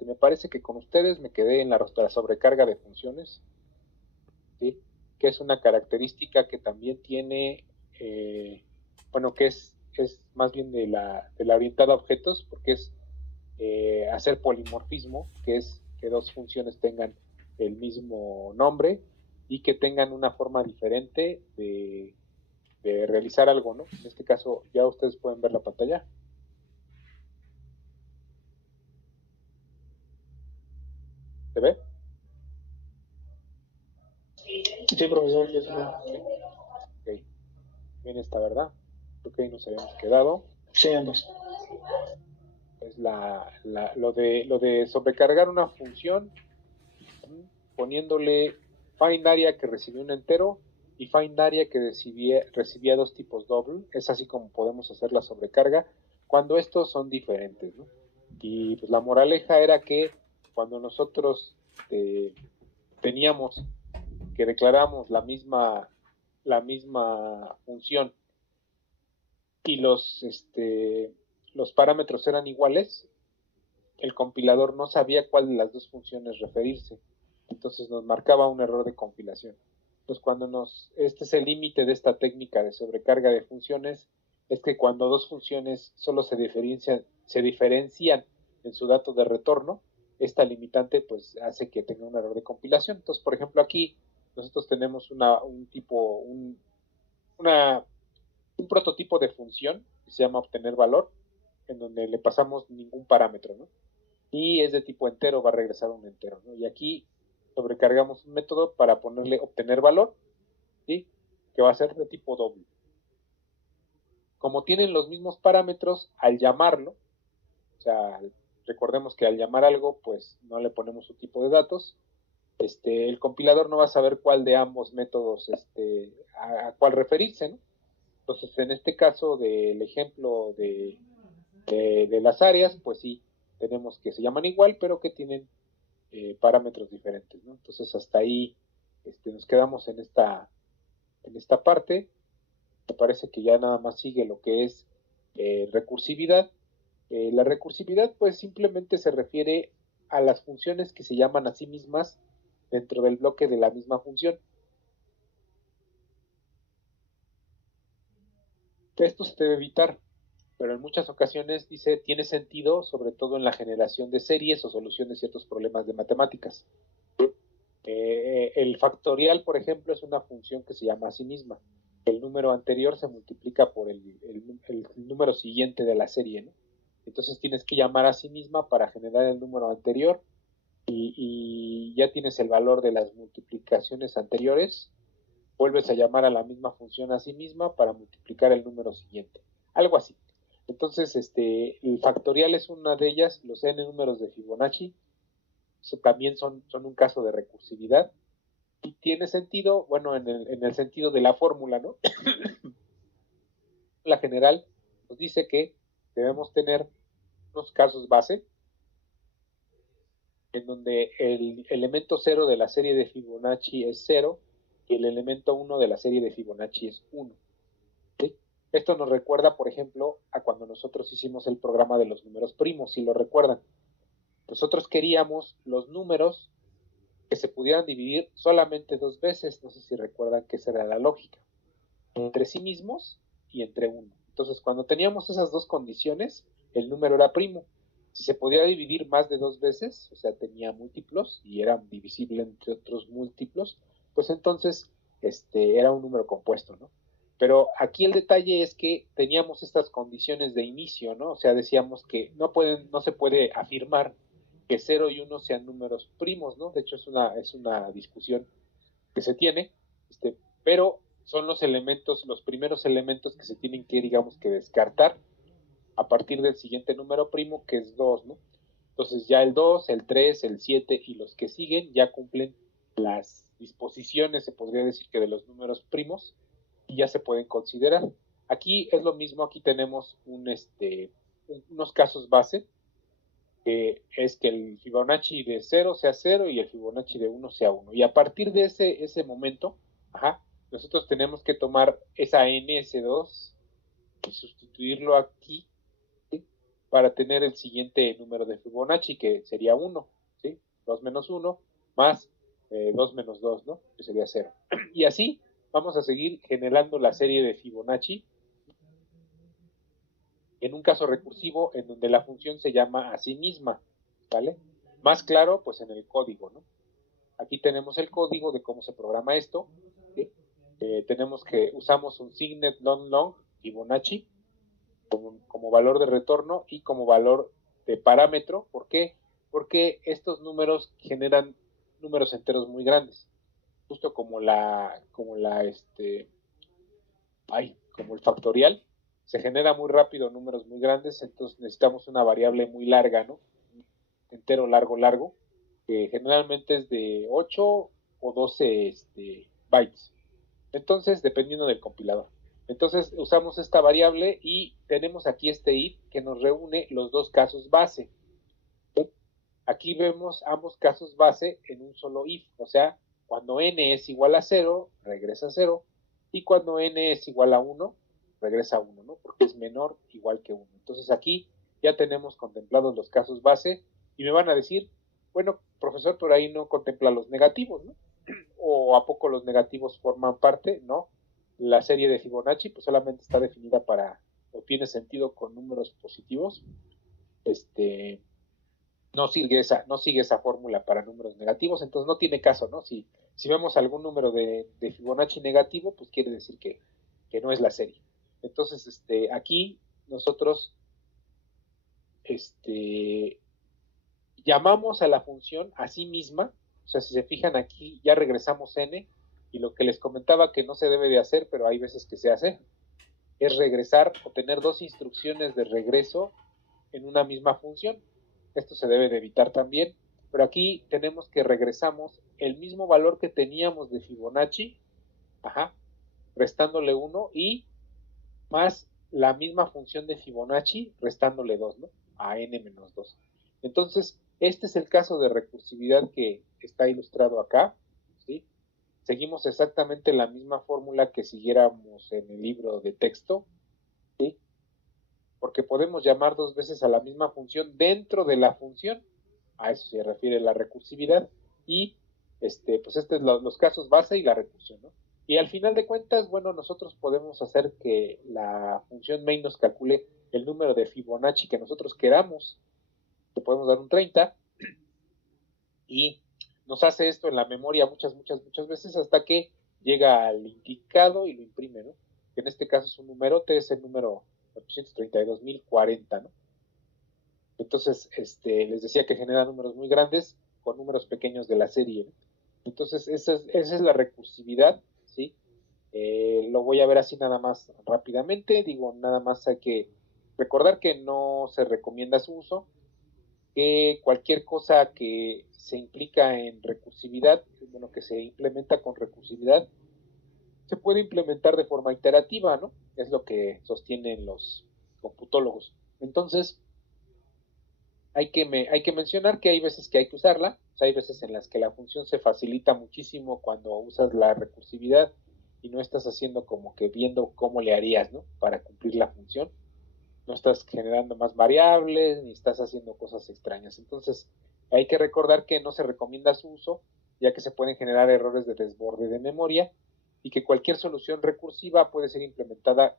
Me parece que con ustedes me quedé en la sobrecarga de funciones, ¿sí? Que es una característica que también tiene, bueno, que es más bien de la orientada a objetos, porque es hacer polimorfismo, que es que dos funciones tengan el mismo nombre y que tengan una forma diferente de realizar algo, ¿no? En este caso, ya ustedes pueden ver la pantalla. ¿Se ve? Sí, profesor, yo sí. Sí. Ok. Bien está, ¿verdad? Creo que ahí nos habíamos quedado. Sí, ambos. Es lo de sobrecargar una función poniéndole find area que recibió un entero y find area que recibía dos tipos doble. Es así como podemos hacer la sobrecarga cuando estos son diferentes, ¿no? Y pues la moraleja era que cuando nosotros teníamos que declaramos la misma función y los parámetros eran iguales, el compilador no sabía cuál de las dos funciones referirse. Entonces nos marcaba un error de compilación. Entonces este es el límite de esta técnica de sobrecarga de funciones, es que cuando dos funciones solo se diferencian en su dato de retorno, esta limitante pues hace que tenga un error de compilación. Entonces, por ejemplo, aquí nosotros tenemos una, un prototipo de función que se llama obtener valor, en donde le pasamos ningún parámetro, ¿no? Y es de tipo entero, va a regresar un entero, ¿no? Y aquí sobrecargamos un método para ponerle obtener valor, ¿sí? Que va a ser de tipo doble. Como tienen los mismos parámetros, al llamarlo, o sea, recordemos que al llamar algo, pues no le ponemos su tipo de datos, el compilador no va a saber cuál de ambos métodos, a cuál referirse, ¿no? Entonces, en este caso del ejemplo de las áreas, pues sí, tenemos que se llaman igual, pero que tienen parámetros diferentes, ¿no? Entonces, hasta ahí nos quedamos en esta parte. Me parece que ya nada más sigue lo que es recursividad. La recursividad, pues simplemente se refiere a las funciones que se llaman a sí mismas dentro del bloque de la misma función. Esto se debe evitar, pero en muchas ocasiones dice tiene sentido, sobre todo en la generación de series o solución de ciertos problemas de matemáticas. El factorial, por ejemplo, es una función que se llama a sí misma. El número anterior se multiplica por el número siguiente de la serie, ¿no? Entonces tienes que llamar a sí misma para generar el número anterior y ya tienes el valor de las multiplicaciones anteriores, vuelves a llamar a la misma función a sí misma para multiplicar el número siguiente. Algo así. Entonces, el factorial es una de ellas, los n números de Fibonacci, eso también son un caso de recursividad y tiene sentido, bueno, en el sentido de la fórmula, ¿no? La general nos dice que debemos tener unos casos base en donde el elemento 0 de la serie de Fibonacci es 0 y el elemento 1 de la serie de Fibonacci es 1. ¿Sí? Esto nos recuerda, por ejemplo, a cuando nosotros hicimos el programa de los números primos, si lo recuerdan. Nosotros queríamos los números que se pudieran dividir solamente dos veces, no sé si recuerdan que esa era la lógica, entre sí mismos y entre uno. Entonces, cuando teníamos esas dos condiciones, el número era primo. Si se podía dividir más de dos veces, o sea, tenía múltiplos y era divisible entre otros múltiplos, pues entonces era un número compuesto, ¿no? Pero aquí el detalle es que teníamos estas condiciones de inicio, ¿no? O sea, decíamos que no se puede afirmar que 0 y 1 sean números primos, ¿no? De hecho, es una discusión que se tiene, pero son los primeros elementos que se tienen que, digamos, que descartar a partir del siguiente número primo, que es 2, ¿no? Entonces ya el 2, el 3, el 7 y los que siguen ya cumplen las disposiciones, se podría decir que de los números primos, y ya se pueden considerar. Aquí es lo mismo, aquí tenemos unos casos base, que es que el Fibonacci de 0 sea 0 y el Fibonacci de 1 sea 1. Y a partir de ese momento, nosotros tenemos que tomar esa NS2 y sustituirlo aquí, ¿sí? para tener el siguiente número de Fibonacci, que sería 1, ¿sí? 2 menos 1 más 2 menos 2, ¿no? Que sería 0. Y así vamos a seguir generando la serie de Fibonacci en un caso recursivo en donde la función se llama a sí misma, ¿vale? Más claro, pues en el código, ¿no? Aquí tenemos el código de cómo se programa esto, ¿sí? Tenemos que usamos un signet long long Fibonacci como valor de retorno y como valor de parámetro. ¿Por qué? Porque estos números generan números enteros muy grandes, justo como como el factorial, se genera muy rápido números muy grandes, entonces necesitamos una variable muy larga, ¿no? Entero largo, largo, que generalmente es de 8 o 12 bytes. Entonces, dependiendo del compilador. Entonces, usamos esta variable y tenemos aquí este if que nos reúne los dos casos base. ¿Sí? Aquí vemos ambos casos base en un solo if, o sea, cuando n es igual a 0, regresa a 0, y cuando n es igual a 1, regresa a 1, ¿no? Porque es menor igual que 1. Entonces aquí ya tenemos contemplados los casos base y me van a decir, bueno, profesor, por ahí no contempla los negativos, ¿no? ¿O a poco los negativos forman parte? No. La serie de Fibonacci pues solamente está definida o tiene sentido con números positivos. No sigue esa fórmula para números negativos, entonces no tiene caso, ¿no? Si vemos algún número de Fibonacci negativo, pues quiere decir que no es la serie. Entonces, aquí nosotros llamamos a la función a sí misma, o sea, si se fijan aquí, ya regresamos n, y lo que les comentaba que no se debe de hacer, pero hay veces que se hace, es regresar o tener dos instrucciones de regreso en una misma función. Esto se debe de evitar también, pero aquí tenemos que regresamos el mismo valor que teníamos de Fibonacci, restándole 1 y más la misma función de Fibonacci restándole 2, ¿no? A n menos 2. Entonces, este es el caso de recursividad que está ilustrado acá, ¿sí? Seguimos exactamente la misma fórmula que siguiéramos en el libro de texto, ¿sí? Porque podemos llamar dos veces a la misma función dentro de la función, a eso se refiere la recursividad, y pues es los casos base y la recursión, ¿no? Y al final de cuentas, bueno, nosotros podemos hacer que la función main nos calcule el número de Fibonacci que nosotros queramos, le podemos dar un 30, y nos hace esto en la memoria muchas veces hasta que llega al indicado y lo imprime, ¿no? Que en este caso es un numerote, es el número 832.040, ¿no? Entonces, les decía que genera números muy grandes con números pequeños de la serie, ¿no? Entonces, esa es la recursividad, ¿sí? Lo voy a ver así nada más rápidamente. Digo, nada más hay que recordar que no se recomienda su uso, que cualquier cosa que se implica en recursividad, bueno, que se implementa con recursividad, se puede implementar de forma iterativa, ¿no? Es lo que sostienen los computólogos. Entonces, hay que mencionar que hay veces que hay que usarla, o sea, hay veces en las que la función se facilita muchísimo cuando usas la recursividad y no estás haciendo como que viendo cómo le harías, ¿no? Para cumplir la función. No estás generando más variables ni estás haciendo cosas extrañas. Entonces, hay que recordar que no se recomienda su uso, ya que se pueden generar errores de desborde de memoria y que cualquier solución recursiva puede ser implementada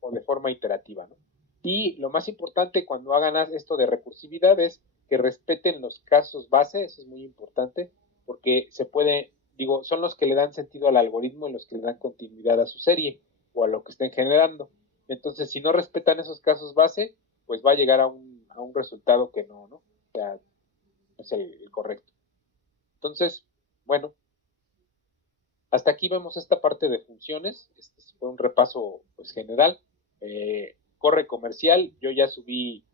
o de forma iterativa, ¿no? Y lo más importante cuando hagan esto de recursividad es que respeten los casos base, eso es muy importante, porque son los que le dan sentido al algoritmo y los que le dan continuidad a su serie o a lo que estén generando. Entonces, si no respetan esos casos base, pues va a llegar a un resultado que no, ¿no? O sea, es el correcto. Entonces, bueno, hasta aquí vemos esta parte de funciones. Este fue un repaso pues, general. Corre comercial, yo ya subí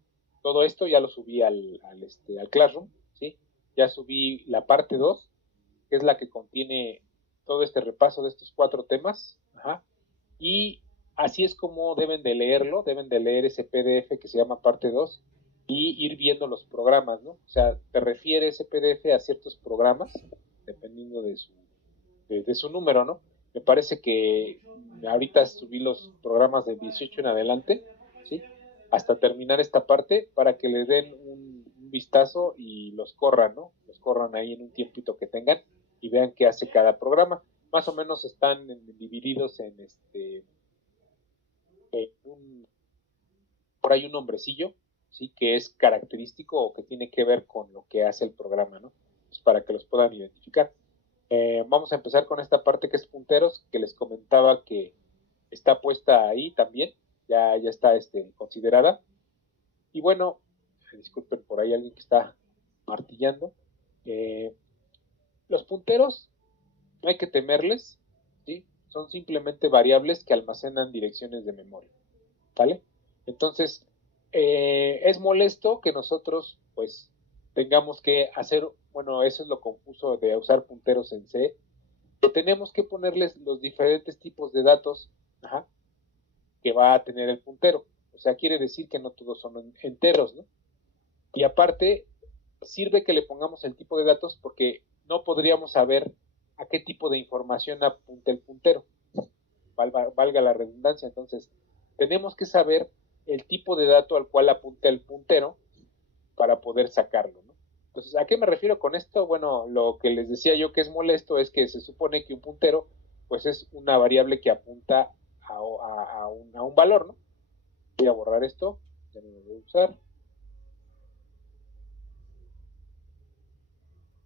todo esto, ya lo subí al Classroom, ¿sí? Ya subí la parte 2, que es la que contiene todo este repaso de estos 4 temas. Y así es como deben de leerlo, deben de leer ese PDF que se llama parte 2 y ir viendo los programas, ¿no? O sea, te refiere ese PDF a ciertos programas, dependiendo de su número, ¿no? Me parece que ahorita subí los programas de 18 en adelante, ¿sí? hasta terminar esta parte para que le den un vistazo y los corran, ¿no? Los corran ahí en un tiempito que tengan y vean qué hace cada programa. Más o menos están divididos en por ahí un nombrecillo, ¿sí? Que es característico o que tiene que ver con lo que hace el programa, ¿no? Pues para que los puedan identificar. Vamos a empezar con esta parte que es punteros, que les comentaba que está puesta ahí también, ya está considerada. Y bueno, disculpen por ahí alguien que está martillando. Los punteros no hay que temerles, ¿sí? Son simplemente variables que almacenan direcciones de memoria, ¿vale? Entonces, es molesto que nosotros, pues, tengamos que hacer, bueno, eso es lo confuso de usar punteros en C, que tenemos que ponerles los diferentes tipos de datos, ajá, que va a tener el puntero. O sea, quiere decir que no todos son enteros, ¿no? Y aparte, sirve que le pongamos el tipo de datos porque no podríamos saber a qué tipo de información apunta el puntero, valga la redundancia. Entonces, tenemos que saber el tipo de dato al cual apunta el puntero para poder sacarlo, ¿no? Entonces, ¿a qué me refiero con esto? Bueno, lo que les decía yo que es molesto es que se supone que un puntero, pues es una variable que apunta a un valor, ¿no? Voy a borrar esto, ya no lo voy a usar.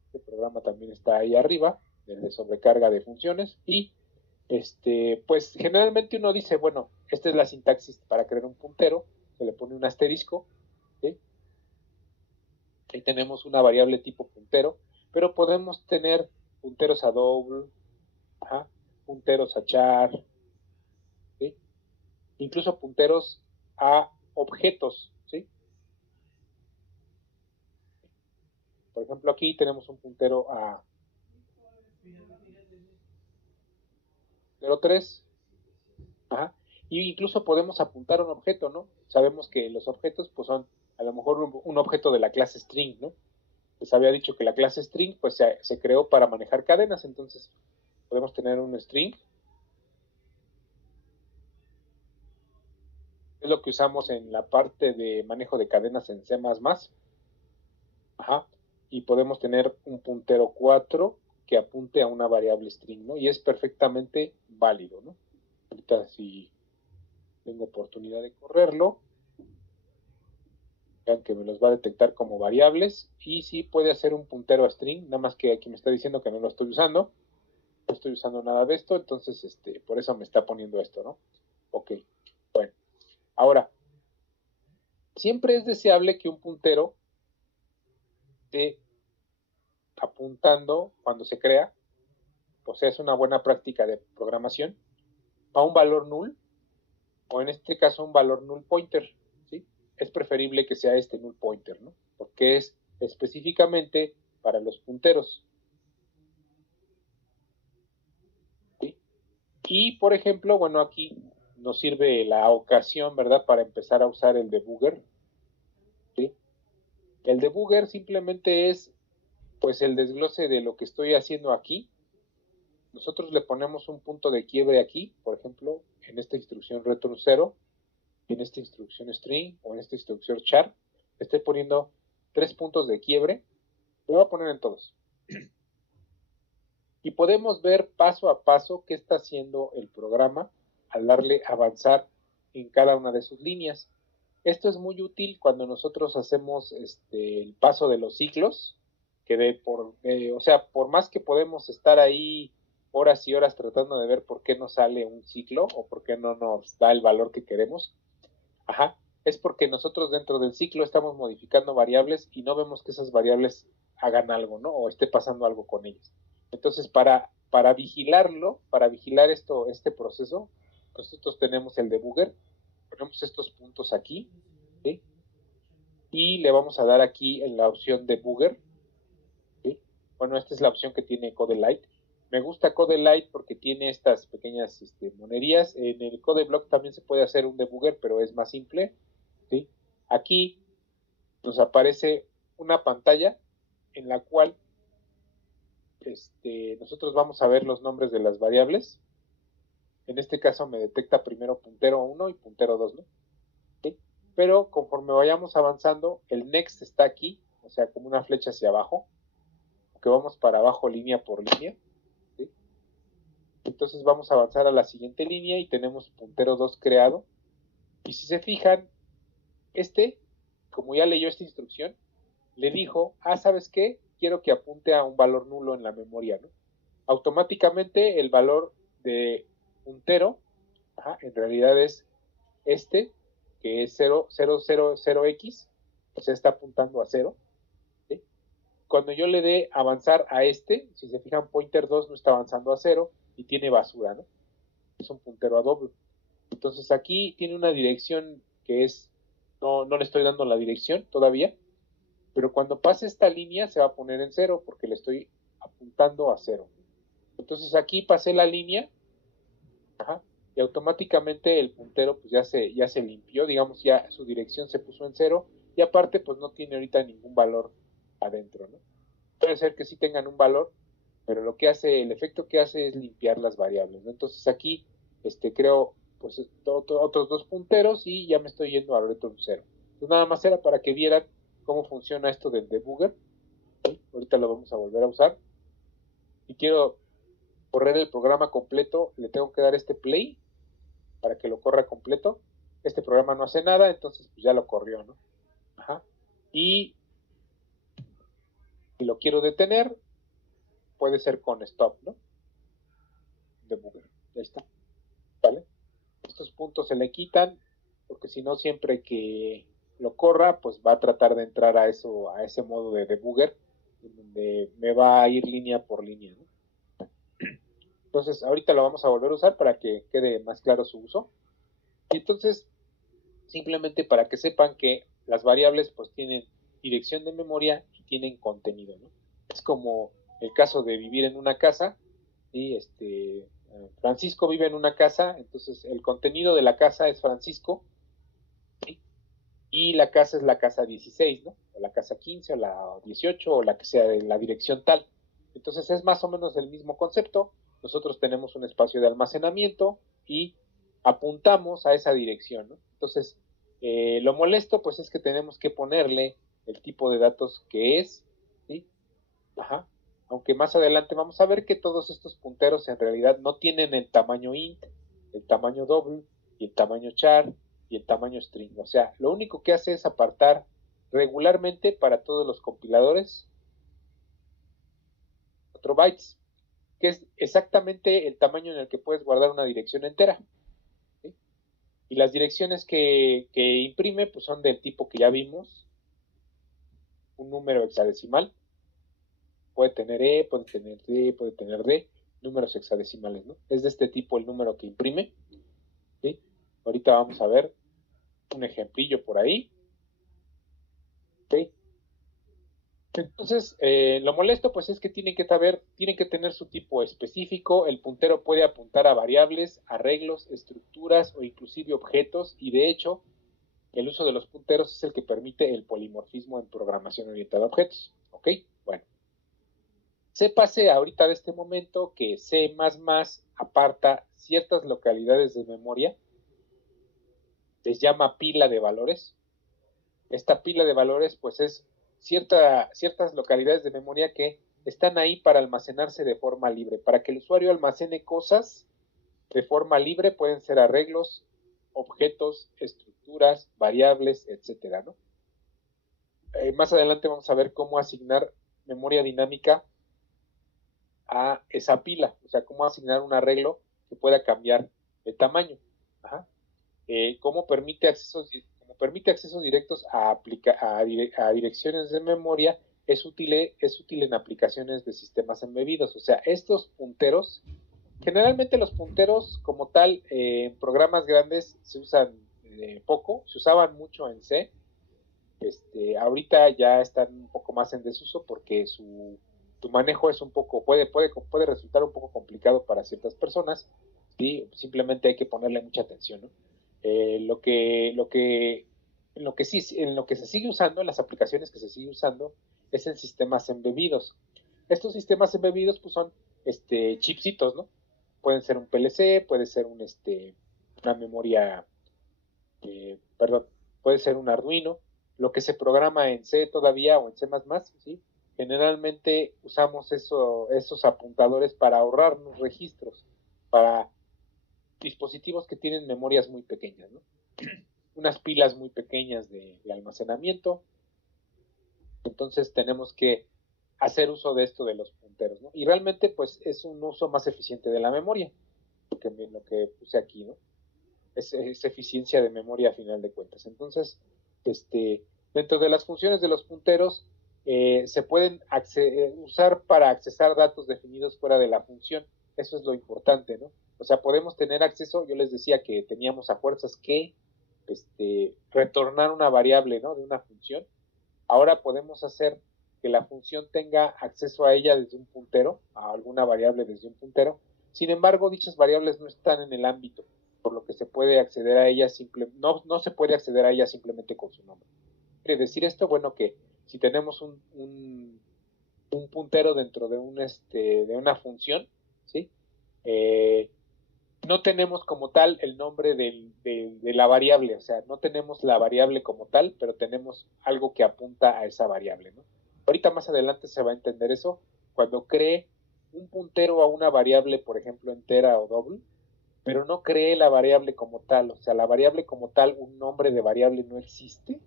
Este programa también está ahí arriba, el de sobrecarga de funciones, y pues generalmente uno dice, bueno, esta es la sintaxis para crear un puntero, se le pone un asterisco, ¿sí? Ahí tenemos una variable tipo puntero, pero podemos tener punteros a double, ajá, punteros a char, ¿sí? Incluso punteros a objetos, ¿sí? Por ejemplo, aquí tenemos un puntero a 03, ajá, y incluso podemos apuntar a un objeto, ¿no? Sabemos que los objetos pues son a lo mejor un objeto de la clase string, ¿no? Les había dicho que la clase string pues se creó para manejar cadenas, entonces podemos tener un string. Es lo que usamos en la parte de manejo de cadenas en C++. Ajá. Y podemos tener un puntero 4 que apunte a una variable string, ¿no? Y es perfectamente válido, ¿no? Ahorita si tengo oportunidad de correrlo, vean que me los va a detectar como variables y sí puede hacer un puntero a string, nada más que aquí me está diciendo que no lo estoy usando, no estoy usando nada de esto, entonces por eso me está poniendo esto, ¿no? Ok, bueno, ahora, siempre es deseable que un puntero esté apuntando cuando se crea, pues es una buena práctica de programación, a un valor null, o en este caso un valor null pointer, ¿sí? Es preferible que sea este null pointer, ¿no? Porque es específicamente para los punteros, ¿sí? Y, por ejemplo, bueno, aquí nos sirve la ocasión, ¿verdad? Para empezar a usar el debugger, ¿sí? El debugger simplemente es, pues, el desglose de lo que estoy haciendo aquí. Nosotros le ponemos un punto de quiebre aquí, por ejemplo, en esta instrucción return 0, en esta instrucción string o en esta instrucción char, estoy poniendo 3 puntos de quiebre, lo voy a poner en todos. Y podemos ver paso a paso qué está haciendo el programa al darle avanzar en cada una de sus líneas. Esto es muy útil cuando nosotros hacemos el paso de los ciclos, que o sea, por más que podemos estar ahí horas y horas tratando de ver por qué no sale un ciclo o por qué no nos da el valor que queremos, ajá, es porque nosotros dentro del ciclo estamos modificando variables y no vemos que esas variables hagan algo, ¿no? O esté pasando algo con ellas. Entonces, para vigilarlo, para vigilar este proceso, nosotros tenemos el debugger, ponemos estos puntos aquí, ¿sí? Y le vamos a dar aquí en la opción debugger, ¿sí? Bueno, esta es la opción que tiene CodeLite. Me gusta CodeLite porque tiene estas pequeñas monerías. En el CodeBlock también se puede hacer un debugger, pero es más simple, ¿sí? Aquí nos aparece una pantalla en la cual nosotros vamos a ver los nombres de las variables. En este caso me detecta primero puntero 1 y puntero 2, ¿no? ¿Sí? pero conforme vayamos avanzando, el next está aquí, o sea, como una flecha hacia abajo, que vamos para abajo línea por línea, ¿sí? Entonces vamos a avanzar a la siguiente línea y tenemos puntero 2 creado, y si se fijan, como ya leyó esta instrucción, le dijo, ¿sabes qué? Quiero que apunte a un valor nulo en la memoria, ¿no? Automáticamente el valor de puntero, en realidad es que es 0, 0, 0, 0x, o sea, está apuntando a 0. ¿Sí? Cuando yo le dé avanzar a si se fijan, pointer 2 no está avanzando a 0 y tiene basura, ¿no? Es un puntero a doble. Entonces aquí tiene una dirección que no le estoy dando la dirección todavía, pero cuando pase esta línea se va a poner en 0 porque le estoy apuntando a 0. Entonces aquí pasé la línea, y automáticamente el puntero pues ya se limpió, digamos, ya su dirección se puso en 0 y aparte pues no tiene ahorita ningún valor adentro, ¿no? Puede ser que sí tengan un valor, pero el efecto que hace es limpiar las variables, ¿no? Entonces aquí creo pues otros dos punteros y ya me estoy yendo a return 0. Entonces nada más era para que vieran cómo funciona esto del debugger. ¿Sí? Ahorita lo vamos a volver a usar. Si quiero correr el programa completo, le tengo que dar play para que lo corra completo. Este programa no hace nada, entonces pues ya lo corrió, ¿no? Y si lo quiero detener, puede ser con stop, ¿no? Debugger. Ya está. ¿Vale? Estos puntos se le quitan, porque si no, siempre que lo corra, pues va a tratar de entrar a ese modo de debugger, donde me va a ir línea por línea, ¿no? Entonces, ahorita lo vamos a volver a usar para que quede más claro su uso. Y entonces, simplemente para que sepan que las variables pues tienen dirección de memoria y tienen contenido, ¿no? Es como el caso de vivir en una casa, y Francisco vive en una casa, entonces el contenido de la casa es Francisco, ¿sí? Y la casa es la casa 16, ¿no? O la casa 15 o la 18 o la que sea de la dirección tal. Entonces es más o menos el mismo concepto. Nosotros tenemos un espacio de almacenamiento y apuntamos a esa dirección, ¿no? Entonces, lo molesto pues es que tenemos que ponerle el tipo de datos que es, ¿sí? Aunque más adelante vamos a ver que todos estos punteros en realidad no tienen el tamaño int, el tamaño double y el tamaño char y el tamaño string. O sea, lo único que hace es apartar regularmente para todos los compiladores 4 bytes, que es exactamente el tamaño en el que puedes guardar una dirección entera. ¿Sí? Y las direcciones que imprime pues son del tipo que ya vimos, un número hexadecimal, puede tener puede tener puede tener números hexadecimales, ¿no? Es de este tipo el número que imprime, ¿sí? Ahorita vamos a ver un ejemplillo por ahí, ¿sí? Entonces, lo molesto pues es que tienen que tener su tipo específico. El puntero puede apuntar a variables, arreglos, estructuras o inclusive objetos, y de hecho el uso de los punteros es el que permite el polimorfismo en programación orientada a objetos. ¿Ok? Bueno, sépase ahorita de este momento que C++ aparta ciertas localidades de memoria, les llama pila de valores. Esta pila de valores pues es ciertas localidades de memoria que están ahí para almacenarse de forma libre, para que el usuario almacene cosas de forma libre. Pueden ser arreglos, objetos, estructuras, variables, etcétera, ¿no? Más adelante vamos a ver cómo asignar memoria dinámica a esa pila, o sea, cómo asignar un arreglo que pueda cambiar de tamaño. Cómo permite accesos directos a direcciones de memoria. Es útil en aplicaciones de sistemas embebidos. O sea, estos punteros, generalmente los punteros como tal, en programas grandes se usan poco, se usaban mucho en C. Ahorita ya están un poco más en desuso porque su manejo es puede resultar un poco complicado para ciertas personas, y simplemente hay que ponerle mucha atención, ¿no? En lo que se sigue usando, en las aplicaciones que se sigue usando, es en sistemas embebidos. Estos sistemas embebidos pues son chipsitos, ¿no? Pueden ser un PLC, puede ser una memoria, perdón, puede ser un Arduino, lo que se programa en C todavía o en C++, ¿sí? Generalmente usamos esos apuntadores para ahorrarnos registros, para dispositivos que tienen memorias muy pequeñas, ¿no? Unas pilas muy pequeñas de almacenamiento. Entonces tenemos que hacer uso de esto de los punteros, ¿no? Y realmente pues es un uso más eficiente de la memoria, lo que puse aquí, ¿no? Es eficiencia de memoria a final de cuentas. Entonces, dentro de las funciones de los punteros, se pueden usar para accesar datos definidos fuera de la función. Eso es lo importante, ¿no? O sea, podemos tener acceso, yo les decía que teníamos a fuerzas que retornar una variable, ¿no? De una función. Ahora podemos hacer que la función tenga acceso a ella desde un puntero, a alguna variable desde un puntero. Sin embargo, dichas variables no están en el ámbito, por lo que se puede acceder a ella no se puede acceder a ella simplemente con su nombre. ¿Quiere decir esto? Bueno, que si tenemos un puntero dentro de de una función, ¿sí? No tenemos como tal el nombre de la variable, o sea, no tenemos la variable como tal, pero tenemos algo que apunta a esa variable, ¿no? Ahorita más adelante se va a entender eso. Cuando cree un puntero a una variable, por ejemplo, entera o doble, pero no cree la variable como tal, o sea, la variable como tal, un nombre de variable no existe,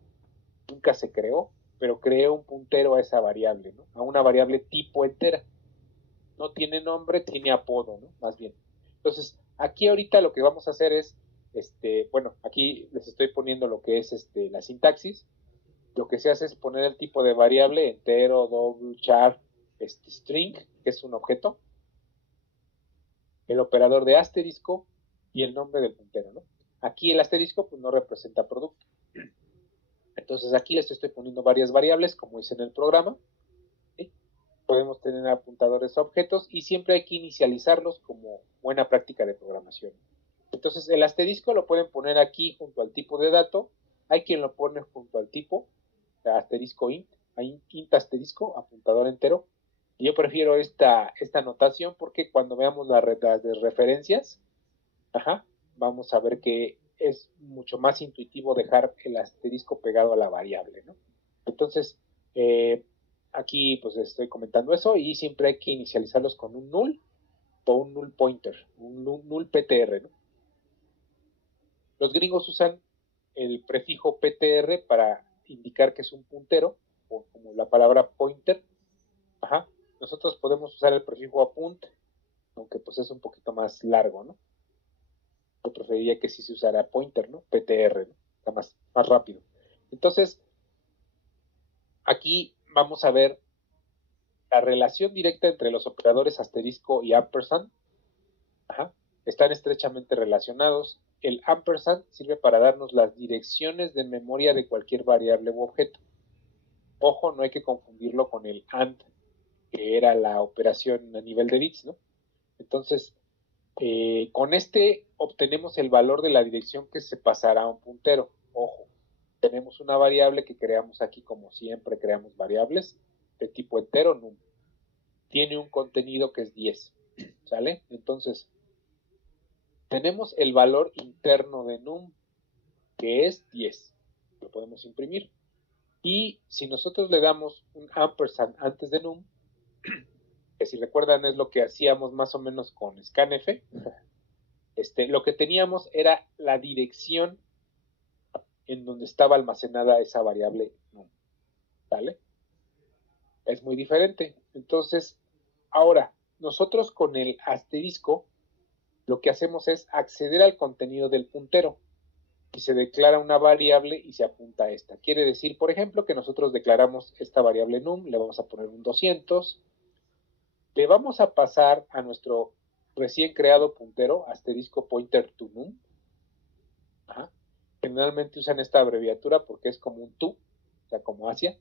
nunca se creó, pero creó un puntero a esa variable, ¿no? A una variable tipo entera. No tiene nombre, tiene apodo, ¿no? Más bien. Entonces, aquí ahorita lo que vamos a hacer es, bueno, aquí les estoy poniendo lo que es la sintaxis. Lo que se hace es poner el tipo de variable, entero, double, char, string, que es un objeto, el operador de asterisco y el nombre del puntero, ¿no? Aquí el asterisco pues no representa producto. Entonces aquí les estoy poniendo varias variables, como hice en el programa. ¿Sí? Podemos tener apuntadores a objetos y siempre hay que inicializarlos como buena práctica de programación. Entonces el asterisco lo pueden poner aquí junto al tipo de dato, hay quien lo pone junto al tipo, asterisco int, hay int asterisco, apuntador entero, y yo prefiero esta notación porque cuando veamos las de referencias, vamos a ver que es mucho más intuitivo dejar el asterisco pegado a la variable, ¿no? Entonces, aquí pues estoy comentando eso y siempre hay que inicializarlos con un null o un null pointer, un null PTR, ¿no? Los gringos usan el prefijo PTR para indicar que es un puntero, o como la palabra pointer. Nosotros podemos usar el prefijo apunt, aunque pues es un poquito más largo, ¿no? Yo preferiría que sí se usara pointer, ¿no? PTR, ¿no? Está más rápido. Entonces, aquí vamos a ver la relación directa entre los operadores asterisco y ampersand. Están estrechamente relacionados. El ampersand sirve para darnos las direcciones de memoria de cualquier variable u objeto. Ojo, no hay que confundirlo con el AND, que era la operación a nivel de bits, ¿no? Entonces, con obtenemos el valor de la dirección que se pasará a un puntero. Ojo, tenemos una variable que creamos aquí, como siempre creamos variables, de tipo entero, num. Tiene un contenido que es 10, ¿sale? Entonces, tenemos el valor interno de num, que es 10. Lo podemos imprimir. Y si nosotros le damos un ampersand antes de num, que si recuerdan es lo que hacíamos más o menos con scanf, lo que teníamos era la dirección en donde estaba almacenada esa variable num, ¿vale? Es muy diferente. Entonces, ahora, nosotros con el asterisco, lo que hacemos es acceder al contenido del puntero y se declara una variable y se apunta a esta. Quiere decir, por ejemplo, que nosotros declaramos esta variable num, le vamos a poner un 200, le vamos a pasar a nuestro recién creado puntero, asterisco pointer to num. Generalmente usan esta abreviatura porque es como un to, o sea, como hacia,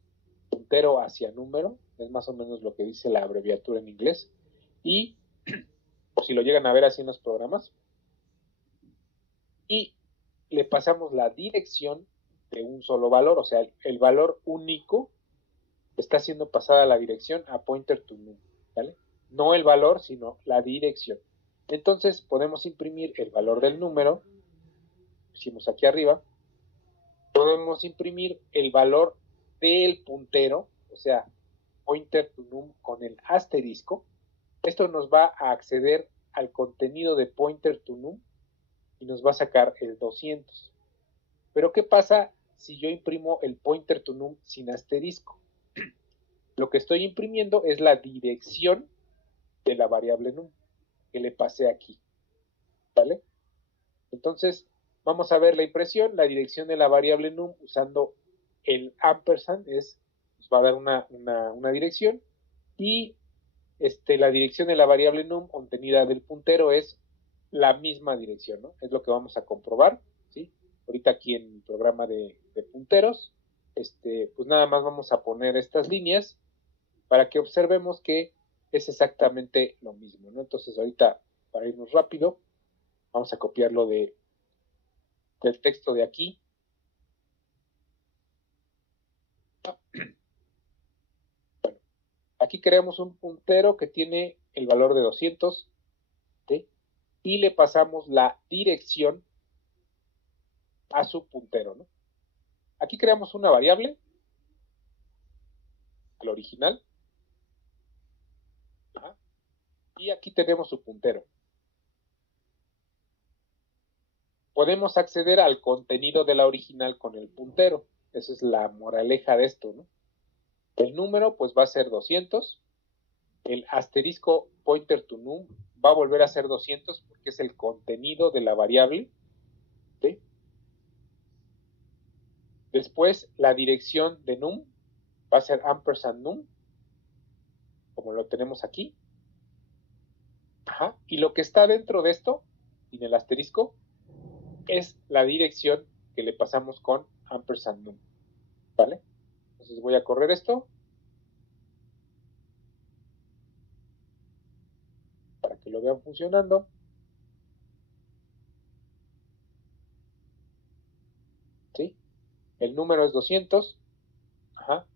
puntero hacia número, es más o menos lo que dice la abreviatura en inglés. Y, o si lo llegan a ver así en los programas, y le pasamos la dirección de un solo valor, o sea, el valor único está siendo pasada a la dirección a pointer to num, ¿vale? No el valor, sino la dirección. Entonces podemos imprimir el valor del número, pusimos aquí arriba, podemos imprimir el valor del puntero, o sea, pointer to num con el asterisco. Esto nos va a acceder al contenido de pointer to num y nos va a sacar el 200. Pero ¿qué pasa si yo imprimo el pointer to num sin asterisco? Lo que estoy imprimiendo es la dirección de la variable num que le pasé aquí, ¿vale? Entonces, vamos a ver la impresión, la dirección de la variable num usando el ampersand nos va a dar una dirección y la dirección de la variable num obtenida del puntero es la misma dirección, ¿no? Es lo que vamos a comprobar, ¿sí? Ahorita aquí en el programa de punteros, pues nada más vamos a poner estas líneas para que observemos que es exactamente lo mismo, ¿no? Entonces ahorita, para irnos rápido, vamos a copiarlo del texto de aquí. Bueno, aquí creamos un puntero que tiene el valor de 200, ¿sí? Y le pasamos la dirección a su puntero, ¿no? Aquí creamos una variable, al original, ¿ah? Y aquí tenemos su puntero. Podemos acceder al contenido de la original con el puntero. Esa es la moraleja de esto, ¿no? El número pues va a ser 200. El asterisco pointer to num va a volver a ser 200 porque es el contenido de la variable, ¿sí? Después la dirección de num va a ser ampersand num, como lo tenemos aquí. Ajá. Y lo que está dentro de esto, sin el asterisco, es la dirección que le pasamos con ampersand num, ¿vale? Entonces voy a correr esto para que lo vean funcionando. ¿Sí? El número es 200. Ajá.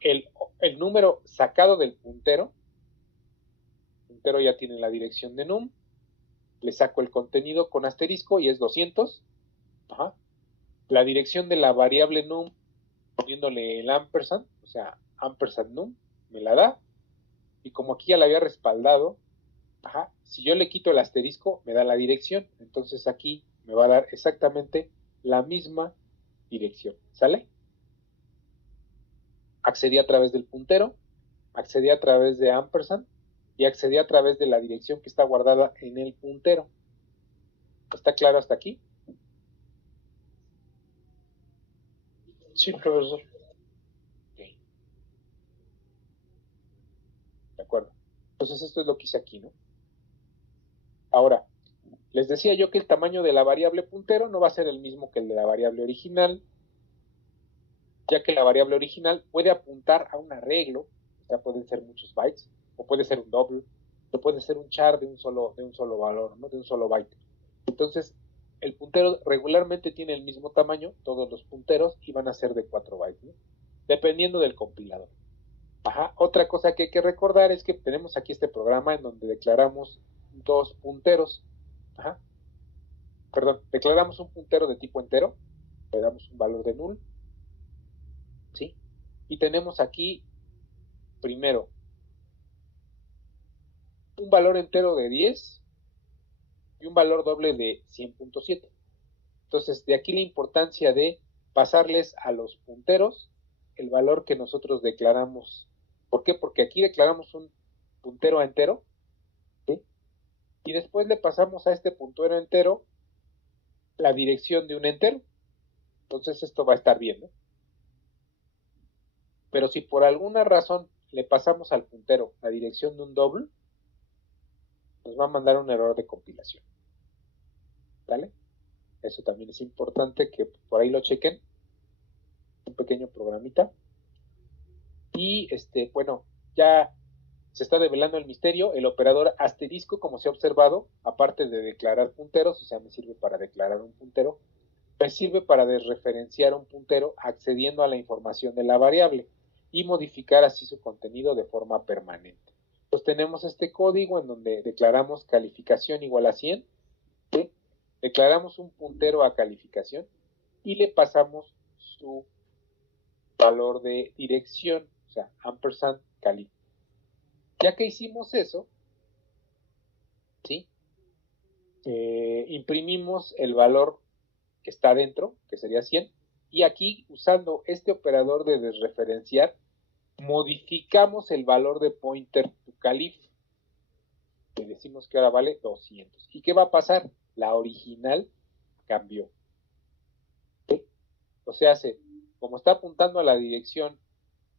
El número sacado del puntero, el puntero ya tiene la dirección de num, le saco el contenido con asterisco y es 200. Ajá. La dirección de la variable num poniéndole el ampersand, o sea, ampersand num, me la da. Y como aquí ya la había respaldado, ajá, si yo le quito el asterisco, me da la dirección. Entonces aquí me va a dar exactamente la misma dirección. ¿Sale? Accedí a través del puntero, accedí a través de ampersand y accedí a través de la dirección que está guardada en el puntero. ¿Está claro hasta aquí? Sí, profesor. Okay. De acuerdo. Entonces esto es lo que hice aquí, ¿no? Ahora, les decía yo que el tamaño de la variable puntero no va a ser el mismo que el de la variable original, ya que la variable original puede apuntar a un arreglo, o sea, pueden ser muchos bytes, o puede ser un doble, o puede ser un char de un solo valor, ¿no? De un solo byte. Entonces, el puntero regularmente tiene el mismo tamaño, todos los punteros, y van a ser de 4 bytes, ¿no? Dependiendo del compilador. Ajá. Otra cosa que hay que recordar es que tenemos aquí este programa en donde declaramos dos punteros. Ajá. Perdón, declaramos un puntero de tipo entero, le damos un valor de null, ¿sí? Y tenemos aquí, primero, un valor entero de 10 y un valor doble de 100.7. Entonces, de aquí la importancia de pasarles a los punteros el valor que nosotros declaramos. ¿Por qué? Porque aquí declaramos un puntero entero, ¿sí? Y después le pasamos a este puntero entero la dirección de un entero. Entonces esto va a estar bien, ¿no? Pero si por alguna razón le pasamos al puntero la dirección de un doble, nos va a mandar un error de compilación. ¿Vale? Eso también es importante que por ahí lo chequen. Un pequeño programita. Y bueno, ya se está develando el misterio. El operador asterisco, como se ha observado, aparte de declarar punteros, o sea, me sirve para declarar un puntero, me sirve para desreferenciar un puntero accediendo a la información de la variable y modificar así su contenido de forma permanente. Pues tenemos este código en donde declaramos calificación igual a 100, ¿sí? Declaramos un puntero a calificación y le pasamos su valor de dirección, o sea, ampersand calif. Ya que hicimos eso, ¿sí? Imprimimos el valor que está dentro, que sería 100, y aquí, usando este operador de desreferenciar, modificamos el valor de pointer to calif. Le decimos que ahora vale 200. ¿Y qué va a pasar? La original cambió. ¿Sí? O sea, como está apuntando a la dirección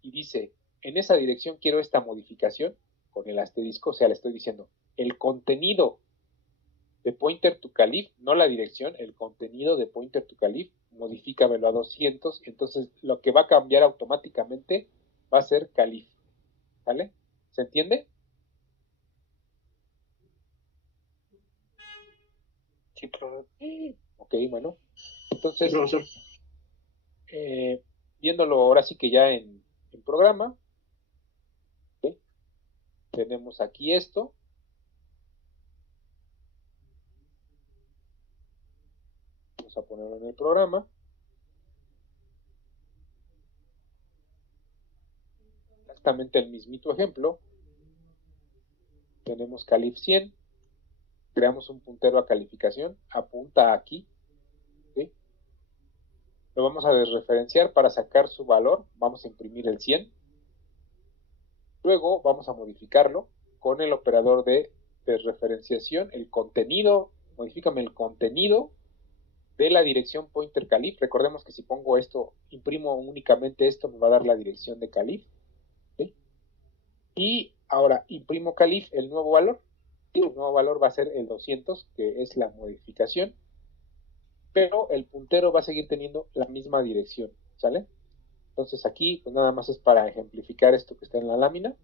y dice, en esa dirección quiero esta modificación, con el asterisco, o sea, le estoy diciendo, el contenido de pointer to calif, no la dirección, el contenido de pointer to calif, modifícamelo a 200, entonces lo que va a cambiar automáticamente va a ser calif, ¿vale? ¿Se entiende? Sí, profesor. Ok, bueno, Sí, entonces, profesor. viéndolo ahora sí que ya en programa, ¿sí? Tenemos aquí esto, vamos a ponerlo en el programa, exactamente el mismito ejemplo, tenemos calif 100, creamos un puntero a calificación, apunta aquí, ¿sí? Lo vamos a desreferenciar para sacar su valor, vamos a imprimir el 100, luego vamos a modificarlo con el operador de desreferenciación, el contenido, modifícame el contenido de la dirección pointer calif. Recordemos que si pongo esto, imprimo únicamente esto, me va a dar la dirección de calif, ¿sí? Y ahora imprimo calif el nuevo valor, ¿sí? El nuevo valor va a ser el 200, que es la modificación, pero el puntero va a seguir teniendo la misma dirección, ¿sale? Entonces aquí pues nada más es para ejemplificar esto que está en la lámina.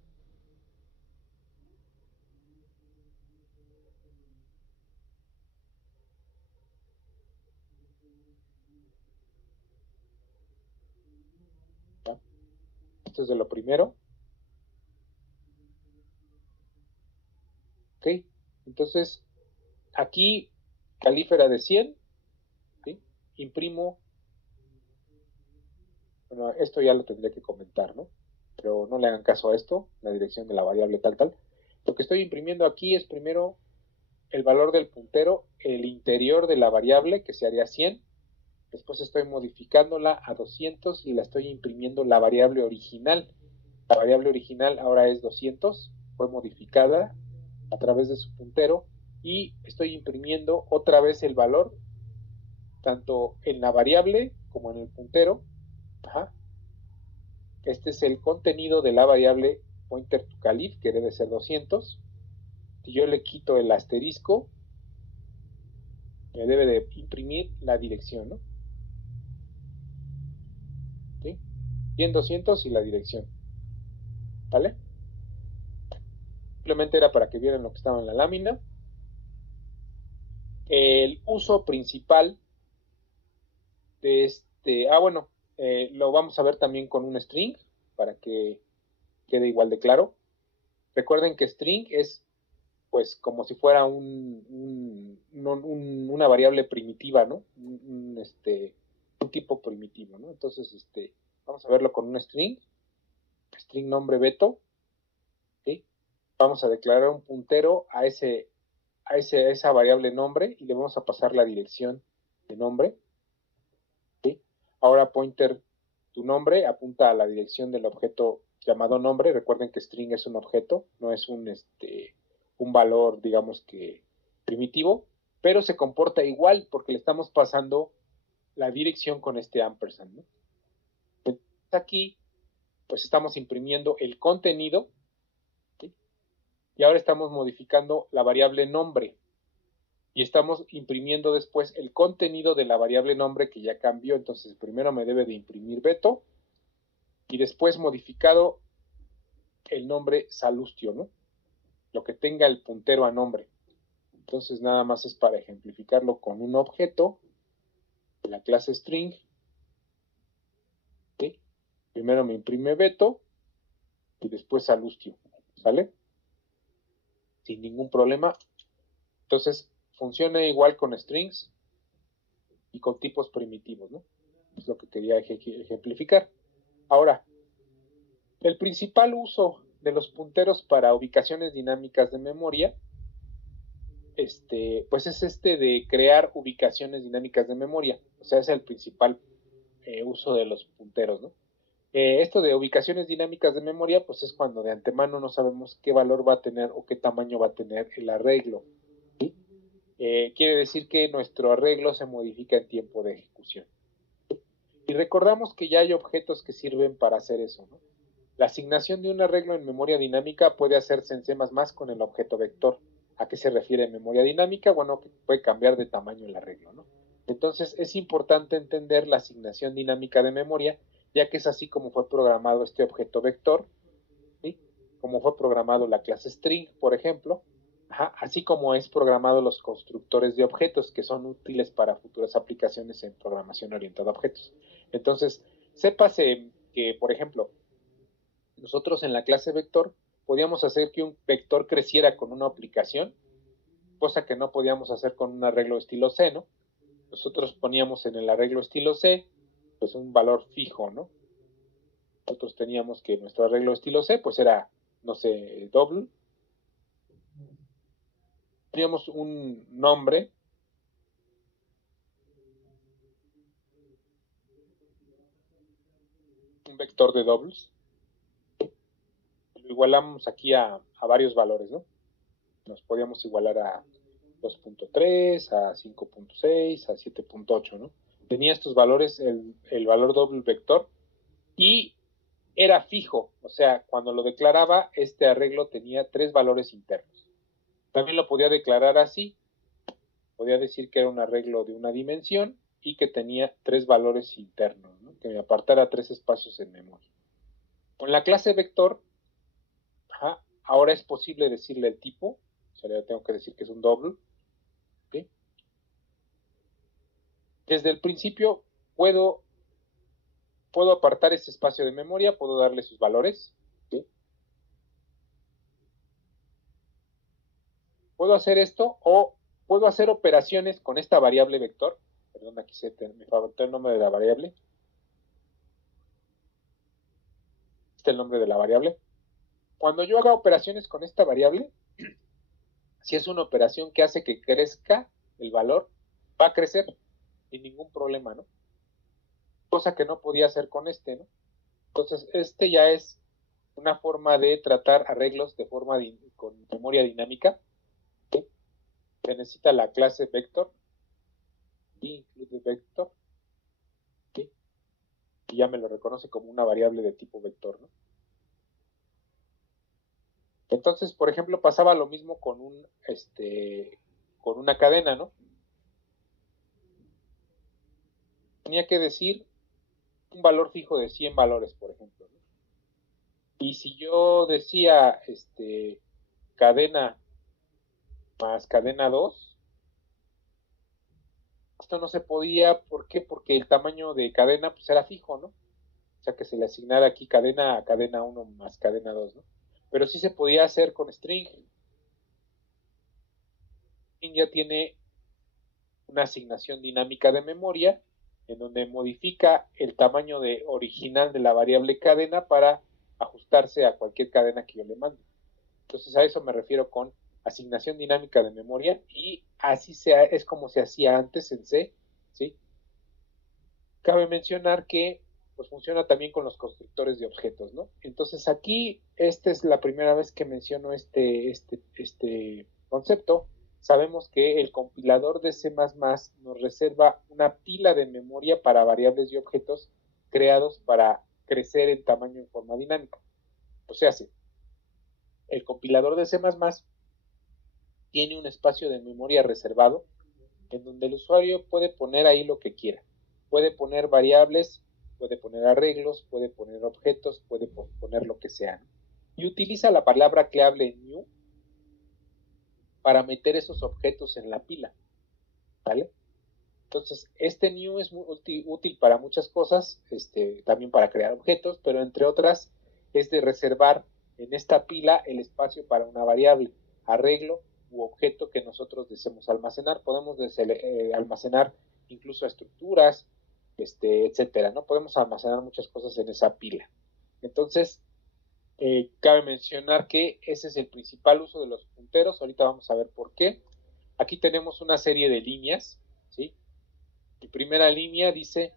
¿Ya? Esto es de lo primero. ¿Ok? Entonces aquí calífera de 100, ¿sí? Imprimo, bueno, esto ya lo tendría que comentar, ¿no? Pero no le hagan caso a esto, la dirección de la variable tal, tal. Lo que estoy imprimiendo aquí es primero el valor del puntero, el interior de la variable, que se haría 100. Después estoy modificándola a 200 y la estoy imprimiendo la variable original. La variable original ahora es 200, fue modificada a través de su puntero y estoy imprimiendo otra vez el valor, tanto en la variable como en el puntero. Ajá. Este es el contenido de la variable pointer to calif, que debe ser 200. Si yo le quito el asterisco, me debe de imprimir la dirección, ¿no? ¿Sí? Y en 200 y la dirección, ¿vale? Simplemente era para que vieran lo que estaba en la lámina. El uso principal de bueno, lo vamos a ver también con un string, para que quede igual de claro. Recuerden que string es pues como si fuera una variable primitiva, ¿no? Un tipo primitivo, ¿no? Entonces, vamos a verlo con un string nombre Beto, ¿sí? Vamos a declarar un puntero a esa variable nombre y le vamos a pasar la dirección de nombre, ¿sí? Ahora pointer tu nombre apunta a la dirección del objeto llamado nombre. Recuerden que string es un objeto, no es un valor, digamos que primitivo, pero se comporta igual porque le estamos pasando la dirección con este ampersand, ¿no? Entonces aquí, pues estamos imprimiendo el contenido, ¿sí? Y ahora estamos modificando la variable nombre y estamos imprimiendo después el contenido de la variable nombre que ya cambió. Entonces primero me debe de imprimir Beto y después modificado el nombre Salustio, ¿no? Lo que tenga el puntero a nombre. Entonces nada más es para ejemplificarlo con un objeto de la clase string, ¿sí? Primero me imprime Beto y después Salustio, ¿sale? Sin ningún problema. Entonces funciona igual con strings y con tipos primitivos, ¿no? Es lo que quería ejemplificar. Ahora, el principal uso de los punteros para ubicaciones dinámicas de memoria, pues es de crear ubicaciones dinámicas de memoria. O sea, es el principal uso de los punteros, ¿no? Esto de ubicaciones dinámicas de memoria, pues es cuando de antemano no sabemos qué valor va a tener o qué tamaño va a tener el arreglo. ¿Sí? Quiere decir que nuestro arreglo se modifica en tiempo de ejecución. Y recordamos que ya hay objetos que sirven para hacer eso, ¿no? La asignación de un arreglo en memoria dinámica puede hacerse en C++ con el objeto vector. ¿A qué se refiere memoria dinámica? Bueno, que puede cambiar de tamaño el arreglo, ¿no? Entonces es importante entender la asignación dinámica de memoria, ya que es así como fue programado este objeto vector, ¿sí? Como fue programado la clase string, por ejemplo, así como es programado los constructores de objetos, que son útiles para futuras aplicaciones en programación orientada a objetos. Entonces, sépase que, por ejemplo, nosotros en la clase vector podíamos hacer que un vector creciera con una aplicación, cosa que no podíamos hacer con un arreglo estilo C, ¿no? Nosotros poníamos en el arreglo estilo C, pues un valor fijo, ¿no? Nosotros teníamos que nuestro arreglo estilo C, pues era, no sé, double. Teníamos un nombre, un vector de doubles. Lo igualamos aquí a varios valores, ¿no? Nos podíamos igualar a 2.3, a 5.6, a 7.8, ¿no? Tenía estos valores, el valor doble vector, y era fijo, o sea, cuando lo declaraba, este arreglo tenía 3 valores internos. También lo podía declarar así, podía decir que era un arreglo de una dimensión y que tenía 3 valores internos, ¿no? Que me apartara 3 espacios en memoria. Con la clase vector, ahora es posible decirle el tipo, o sea, ya tengo que decir que es un double. ¿Okay? Desde el principio puedo apartar ese espacio de memoria, puedo darle sus valores. ¿Sí? Puedo hacer esto o puedo hacer operaciones con esta variable vector. Perdón, aquí me faltó el nombre de la variable. Este es el nombre de la variable. Cuando yo haga operaciones con esta variable, si es una operación que hace que crezca el valor, va a crecer sin ningún problema, ¿no? Cosa que no podía hacer con este, ¿no? Entonces, ya es una forma de tratar arreglos de forma con memoria dinámica. ¿Sí? Se necesita la clase vector, include vector, ¿sí? Y ya me lo reconoce como una variable de tipo vector, ¿no? Entonces, por ejemplo, pasaba lo mismo con con una cadena, ¿no? Tenía que decir un valor fijo de 100 valores, por ejemplo, ¿no? Y si yo decía cadena más cadena 2, esto no se podía, ¿por qué? Porque el tamaño de cadena pues era fijo, ¿no? O sea, que se le asignara aquí cadena a cadena 1 más cadena 2, ¿no? Pero sí se podía hacer con string. String ya tiene una asignación dinámica de memoria en donde modifica el tamaño original de la variable cadena para ajustarse a cualquier cadena que yo le mande. Entonces a eso me refiero con asignación dinámica de memoria, y así es como se hacía antes en C, ¿sí? Cabe mencionar que pues funciona también con los constructores de objetos, ¿no? Entonces aquí, esta es la primera vez que menciono este concepto. Sabemos que el compilador de C++ nos reserva una pila de memoria para variables y objetos creados para crecer en tamaño en forma dinámica. O sea, el compilador de C++ tiene un espacio de memoria reservado en donde el usuario puede poner ahí lo que quiera. Puede poner variables, puede poner arreglos, puede poner objetos, puede poner lo que sea. Y utiliza la palabra clave new para meter esos objetos en la pila. ¿Vale? Entonces, este new es muy útil para muchas cosas, también para crear objetos, pero entre otras es de reservar en esta pila el espacio para una variable, arreglo u objeto que nosotros deseemos almacenar. Podemos almacenar incluso a estructuras, etcétera, ¿no? Podemos almacenar muchas cosas en esa pila. Entonces, cabe mencionar que ese es el principal uso de los punteros. Ahorita vamos a ver por qué. Aquí tenemos una serie de líneas, ¿sí? Mi primera línea dice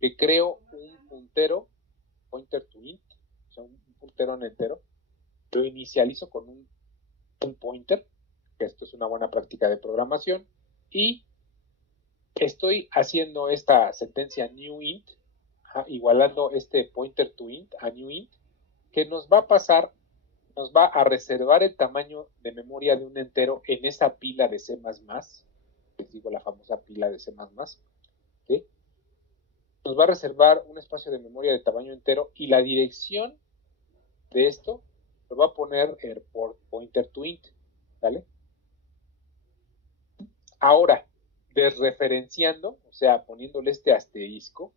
que creo un puntero, pointer to int, o sea, un puntero entero. Lo inicializo con un pointer, que esto es una buena práctica de programación, y estoy haciendo esta sentencia new int, igualando este pointer to int a new int, que nos va a pasar, nos va a reservar el tamaño de memoria de un entero en esa pila de C++, les digo la famosa pila de C++, ¿sí? Nos va a reservar un espacio de memoria de tamaño entero y la dirección de esto lo va a poner por pointer to int, ¿vale? Ahora, desreferenciando, o sea, poniéndole este asterisco,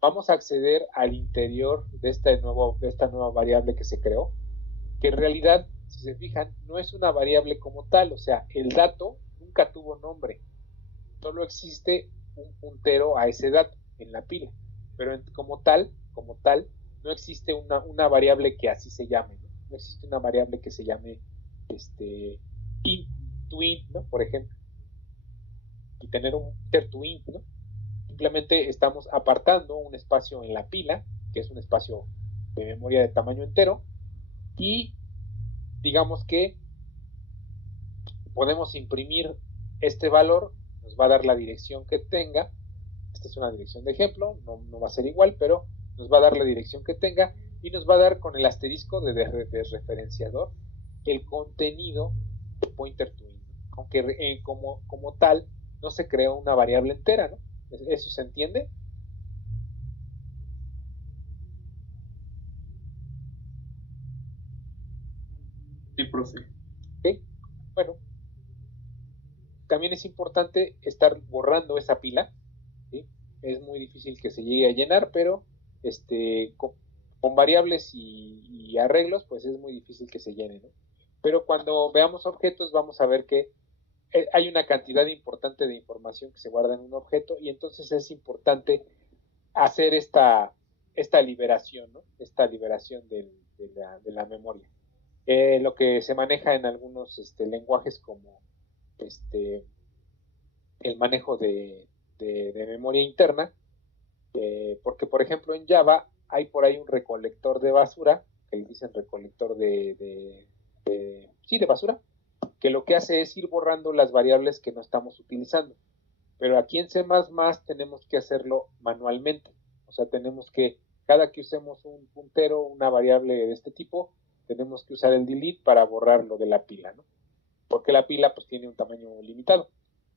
vamos a acceder al interior de esta nueva variable que se creó, que en realidad, si se fijan, no es una variable como tal, o sea, el dato nunca tuvo nombre, solo existe un puntero a ese dato en la pila, pero como tal, no existe una variable que así se llame, ¿no? No existe una variable que se llame int to int, ¿no? Por ejemplo, y tener un pointer to int, ¿no? Simplemente estamos apartando un espacio en la pila, que es un espacio de memoria de tamaño entero, y digamos que podemos imprimir este valor, nos va a dar la dirección que tenga. Esta es una dirección de ejemplo, no va a ser igual, pero nos va a dar la dirección que tenga y nos va a dar con el asterisco de desreferenciador el contenido de pointer to int, aunque como tal no se creó una variable entera, ¿no? ¿Eso se entiende? Sí, profe. ¿Okay? Bueno, también es importante estar borrando esa pila, ¿sí? Es muy difícil que se llegue a llenar, pero con variables y arreglos, pues es muy difícil que se llene, ¿no? Pero cuando veamos objetos, vamos a ver que hay una cantidad importante de información que se guarda en un objeto y entonces es importante hacer esta liberación, ¿no? Esta liberación de la memoria. Lo que se maneja en algunos lenguajes como el manejo de memoria interna, porque por ejemplo en Java hay por ahí un recolector de basura, que le dicen recolector sí, de basura, que lo que hace es ir borrando las variables que no estamos utilizando. Pero aquí en C++ tenemos que hacerlo manualmente. O sea, tenemos que, cada que usemos un puntero, una variable de este tipo, tenemos que usar el delete para borrarlo de la pila, ¿no? Porque la pila pues tiene un tamaño limitado.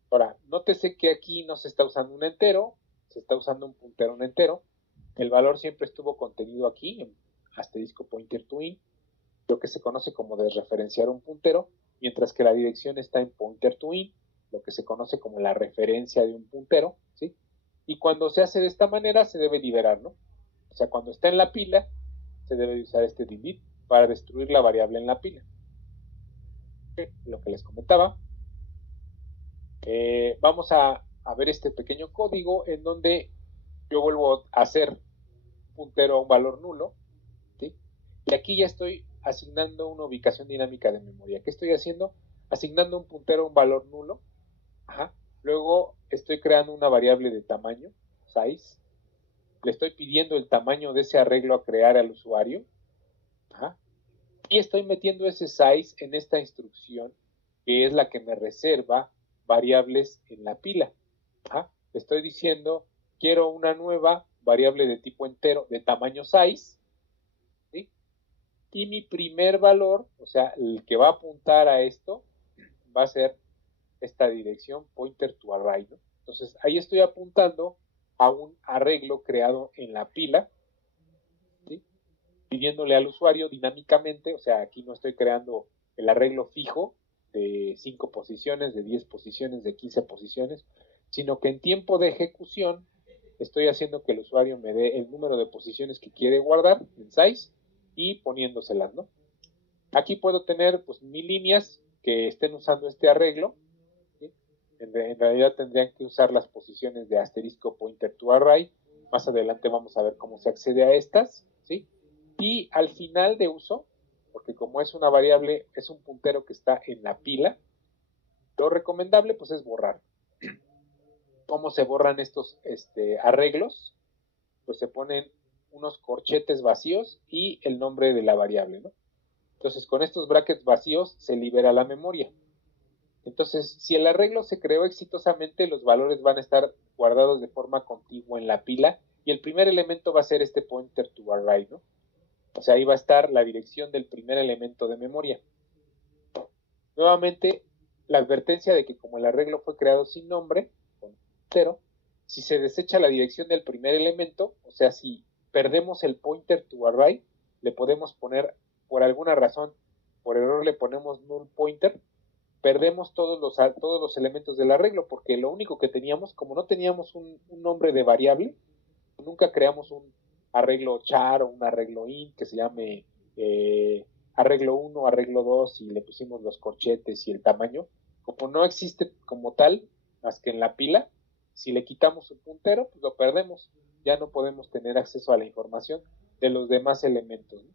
Ahora, nótese que aquí no se está usando un entero, se está usando un puntero un entero. El valor siempre estuvo contenido aquí, en asterisco pointer to int, lo que se conoce como desreferenciar un puntero, mientras que la dirección está en pointer to int, lo que se conoce como la referencia de un puntero, ¿sí? Y cuando se hace de esta manera, se debe liberar, ¿no? O sea, cuando está en la pila, se debe usar este delete para destruir la variable en la pila. Lo que les comentaba. Vamos a ver este pequeño código en donde yo vuelvo a hacer puntero a un valor nulo, ¿sí? Y aquí ya estoy asignando una ubicación dinámica de memoria. ¿Qué estoy haciendo? Asignando un puntero a un valor nulo. Ajá. Luego estoy creando una variable de tamaño, size. Le estoy pidiendo el tamaño de ese arreglo a crear al usuario. Ajá. Y estoy metiendo ese size en esta instrucción, que es la que me reserva variables en la pila. Ajá. Le estoy diciendo, quiero una nueva variable de tipo entero de tamaño size, ¿sí? Y mi primer valor, o sea, el que va a apuntar a esto, va a ser esta dirección pointer to array, ¿no? Entonces, ahí estoy apuntando a un arreglo creado en la pila, ¿sí? Pidiéndole al usuario dinámicamente, o sea, aquí no estoy creando el arreglo fijo de 5 posiciones, de 10 posiciones, de 15 posiciones, sino que en tiempo de ejecución estoy haciendo que el usuario me dé el número de posiciones que quiere guardar en size y poniéndoselas, ¿no? Aquí puedo tener pues 1000 líneas que estén usando este arreglo, ¿sí? En realidad tendrían que usar las posiciones de asterisco pointer to array. Más adelante vamos a ver cómo se accede a estas, ¿sí? Y al final de uso, porque como es una variable, es un puntero que está en la pila, lo recomendable pues es borrar. ¿Cómo se borran estos arreglos? Pues se ponen unos corchetes vacíos y el nombre de la variable, ¿no? Entonces con estos brackets vacíos se libera la memoria. Entonces, si el arreglo se creó exitosamente, los valores van a estar guardados de forma contigua en la pila y el primer elemento va a ser este pointer to array, ¿no? O sea, ahí va a estar la dirección del primer elemento de memoria. Nuevamente, la advertencia de que como el arreglo fue creado sin nombre, con 0, si se desecha la dirección del primer elemento, o sea, si perdemos el pointer to array, le podemos poner, por alguna razón, por error le ponemos null pointer, perdemos todos los elementos del arreglo, porque lo único que teníamos, como no teníamos un nombre de variable, nunca creamos un arreglo char o un arreglo int que se llame arreglo 1, arreglo 2 y le pusimos los corchetes y el tamaño, como no existe como tal, más que en la pila, si le quitamos un puntero, pues lo perdemos, ya no podemos tener acceso a la información de los demás elementos, ¿no?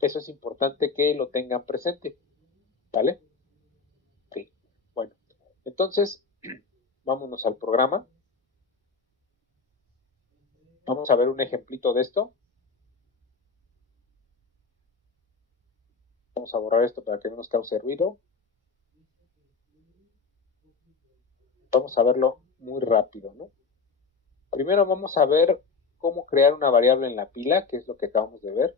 Eso es importante que lo tengan presente, ¿vale? Ok, bueno, entonces, vámonos al programa. Vamos a ver un ejemplito de esto. Vamos a borrar esto para que no nos cause ruido. Vamos a verlo muy rápido, ¿no? Primero vamos a ver cómo crear una variable en la pila, que es lo que acabamos de ver.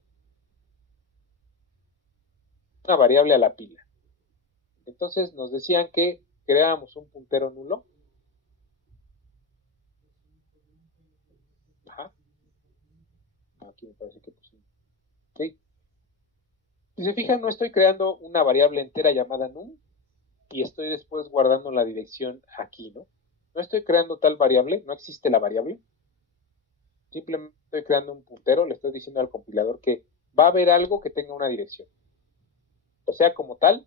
Una variable a la pila. Entonces nos decían que creáramos un puntero nulo. Ajá. Aquí me parece que pusimos. ¿Sí? Si se fijan, no estoy creando una variable entera llamada num y estoy después guardando la dirección aquí, ¿no? No estoy creando tal variable, no existe la variable. Simplemente estoy creando un puntero, le estoy diciendo al compilador que va a haber algo que tenga una dirección. O sea, como tal,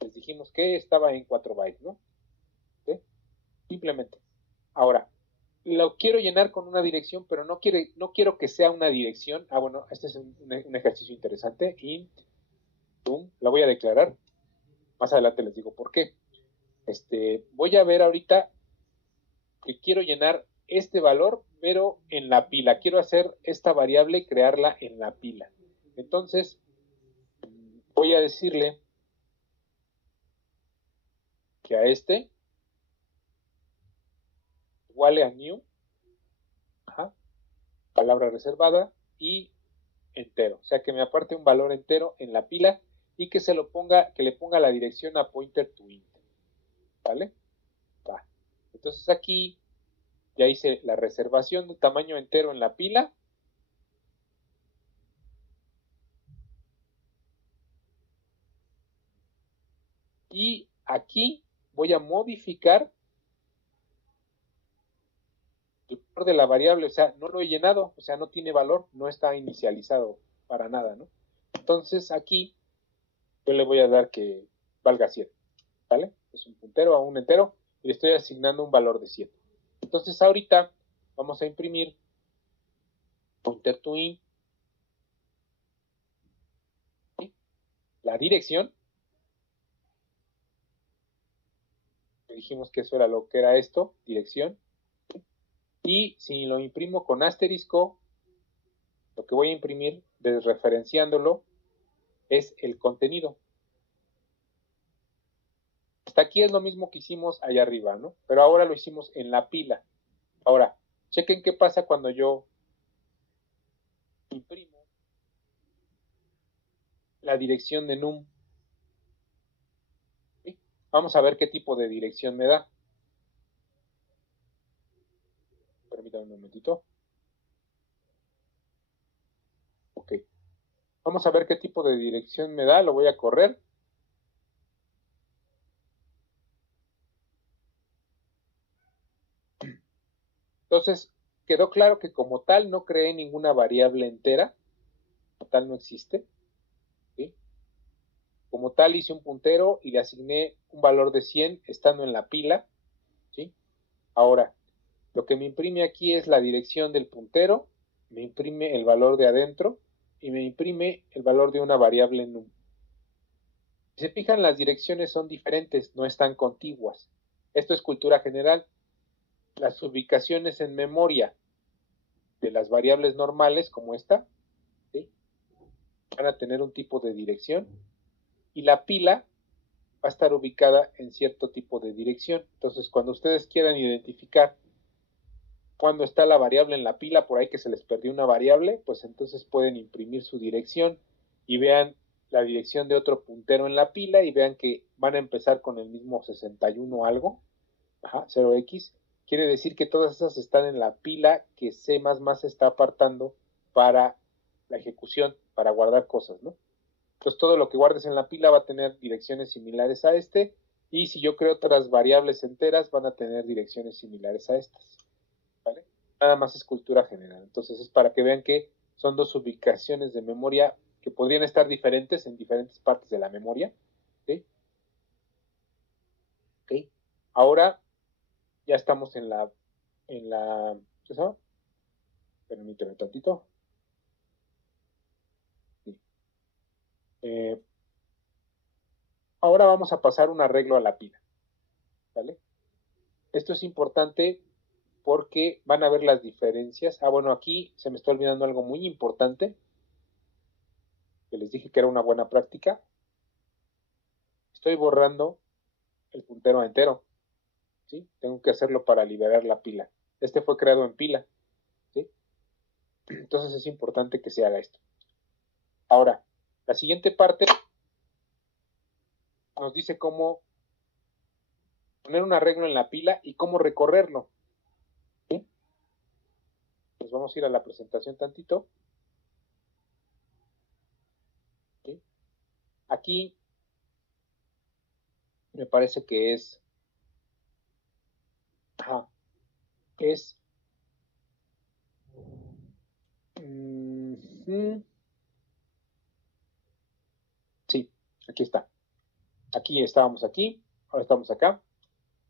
les dijimos que estaba en 4 bytes, ¿no? ¿Sí? Simplemente. Ahora, lo quiero llenar con una dirección, pero no quiero que sea una dirección. Ah, bueno, este es un ejercicio interesante. Int, la voy a declarar. Más adelante les digo por qué. Voy a ver ahorita que quiero llenar este valor, pero en la pila. Quiero hacer esta variable y crearla en la pila. Entonces, voy a decirle que a iguale a new, ajá, palabra reservada y entero. O sea, que me aparte un valor entero en la pila y que le ponga la dirección a pointer to int. ¿Vale? Va. Entonces aquí ya hice la reservación del tamaño entero en la pila. Y aquí voy a modificar el valor de la variable, o sea, no lo he llenado, o sea, no tiene valor, no está inicializado para nada, ¿no? Entonces aquí yo le voy a dar que valga 7, ¿vale? Es un puntero a un entero y le estoy asignando un valor de 7. Entonces ahorita vamos a imprimir pointer to int, ¿sí? La dirección, dijimos que eso era lo que era esto, dirección, y si lo imprimo con asterisco, lo que voy a imprimir desreferenciándolo es el contenido. Hasta aquí es lo mismo que hicimos allá arriba, ¿no? Pero ahora lo hicimos en la pila. Ahora, chequen qué pasa cuando yo imprimo la dirección de num. ¿Sí? Vamos a ver qué tipo de dirección me da. Permítanme un momentito. Ok. Vamos a ver qué tipo de dirección me da. Lo voy a correr. Entonces, quedó claro que como tal no creé ninguna variable entera. Como tal no existe. ¿Sí? como tal hice un puntero y le asigné un valor de 100 estando en la pila, ¿sí? Ahora, lo que me imprime aquí es la dirección del puntero, me imprime el valor de adentro y me imprime el valor de una variable num. Si se fijan, las direcciones son diferentes, no están contiguas. Esto es cultura general. Las ubicaciones en memoria de las variables normales, como esta, ¿sí?, van a tener un tipo de dirección y la pila va a estar ubicada en cierto tipo de dirección. Entonces, cuando ustedes quieran identificar cuando está la variable en la pila, por ahí que se les perdió una variable, pues entonces pueden imprimir su dirección y vean la dirección de otro puntero en la pila y vean que van a empezar con el mismo 61 algo, 0x. Quiere decir que todas esas están en la pila que C++ está apartando para la ejecución, para guardar cosas, ¿no? Entonces todo lo que guardes en la pila va a tener direcciones similares a este, y si yo creo otras variables enteras van a tener direcciones similares a estas, ¿vale? Nada más es cultura general. Entonces es para que vean que son dos ubicaciones de memoria que podrían estar diferentes en diferentes partes de la memoria, ¿ok? ¿Ok? Ahora ya estamos ¿qué se llama? Permíteme tantito. Sí. Ahora vamos a pasar un arreglo a la pila, ¿vale? Esto es importante porque van a ver las diferencias. Bueno, aquí se me está olvidando algo muy importante, que les dije que era una buena práctica. Estoy borrando el puntero entero, ¿sí? Tengo que hacerlo para liberar la pila. Este fue creado en pila, ¿sí? Entonces es importante que se haga esto. Ahora, la siguiente parte nos dice cómo poner un arreglo en la pila y cómo recorrerlo, ¿sí? Pues vamos a ir a la presentación tantito, ¿sí? Aquí me parece que es sí, aquí está. Aquí estábamos aquí, ahora estamos acá,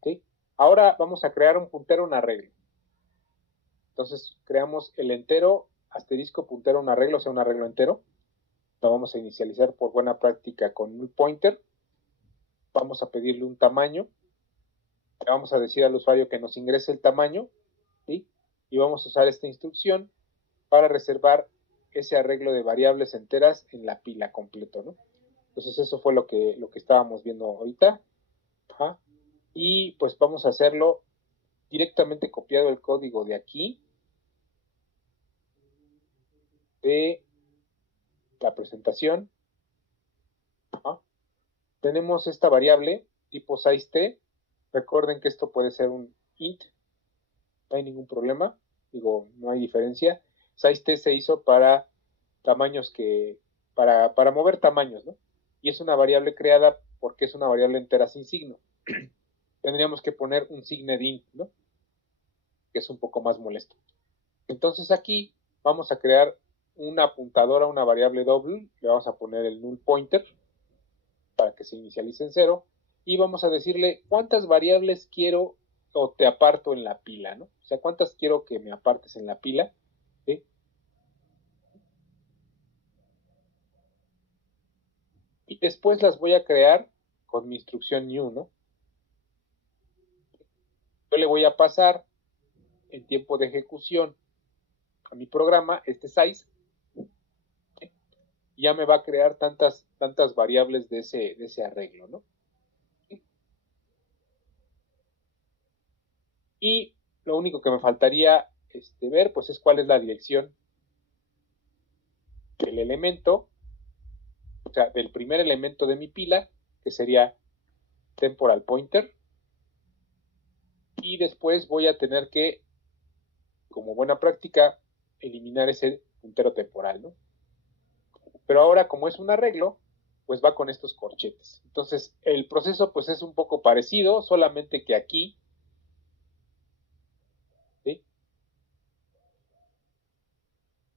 ¿sí? Ahora vamos a crear un puntero, un arreglo. Entonces creamos el entero, asterisco, puntero, un arreglo, o sea, un arreglo entero. Lo vamos a inicializar por buena práctica con null pointer. Vamos a pedirle un tamaño. Le vamos a decir al usuario que nos ingrese el tamaño, ¿sí? Y vamos a usar esta instrucción para reservar ese arreglo de variables enteras en la pila completo, ¿no? Entonces eso fue lo que estábamos viendo ahorita. Ajá. Y pues vamos a hacerlo directamente copiado el código de aquí, de la presentación. Ajá. Tenemos esta variable tipo sizeT. Recuerden que esto puede ser un int, no hay ningún problema, digo, no hay diferencia. SizeT se hizo para tamaños para mover tamaños, ¿no? Y es una variable creada porque es una variable entera sin signo. Tendríamos que poner un signed int, ¿no? Que es un poco más molesto. Entonces aquí vamos a crear una apuntadora, una variable doble, le vamos a poner el null pointer para que se inicialice en 0 y vamos a decirle cuántas variables quiero o te aparto en la pila, ¿no? O sea, cuántas quiero que me apartes en la pila, ¿sí? Y después las voy a crear con mi instrucción new, ¿no? Yo le voy a pasar en tiempo de ejecución a mi programa este size, ¿sí? Y ya me va a crear tantas variables de ese arreglo, ¿no? Y lo único que me faltaría ver, pues es cuál es la dirección del elemento, o sea, del primer elemento de mi pila, que sería temporal pointer, y después voy a tener que, como buena práctica, eliminar ese puntero temporal, ¿no? Pero ahora, como es un arreglo, pues va con estos corchetes. Entonces, el proceso pues es un poco parecido, solamente que aquí, ¿sí?,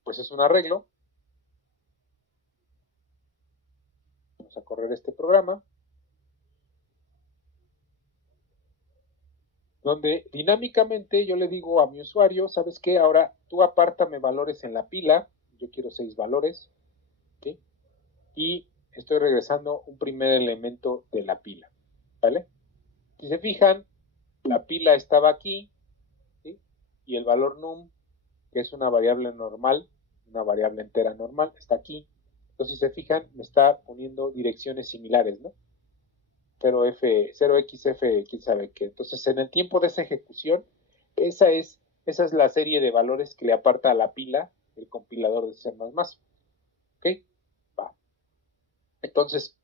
pues es un arreglo. Vamos a correr este programa, donde dinámicamente yo le digo a mi usuario, ¿sabes qué? Ahora tú apártame valores en la pila, yo quiero 6 valores, ¿sí? Y estoy regresando un primer elemento de la pila, ¿vale? Si se fijan, la pila estaba aquí, ¿sí? Y el valor num, que es una variable normal, una variable entera normal, está aquí. Entonces, si se fijan, me está poniendo direcciones similares, ¿no? 0F, 0xF, quién sabe qué. Entonces, en el tiempo de esa ejecución, esa es la serie de valores que le aparta a la pila el compilador de C++. ¿Ok? Va. Entonces,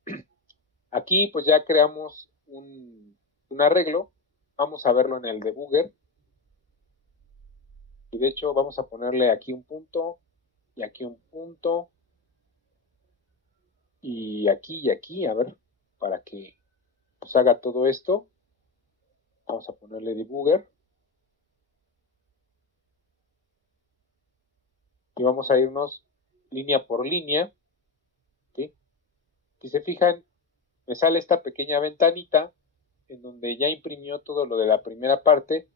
aquí pues ya creamos un arreglo. Vamos a verlo en el debugger. Y de hecho, vamos a ponerle aquí un punto, y aquí un punto, y aquí, a ver, para que pues haga todo esto. Vamos a ponerle debugger. Y vamos a irnos línea por línea, ¿sí? Si se fijan, me sale esta pequeña ventanita en donde ya imprimió todo lo de la primera parte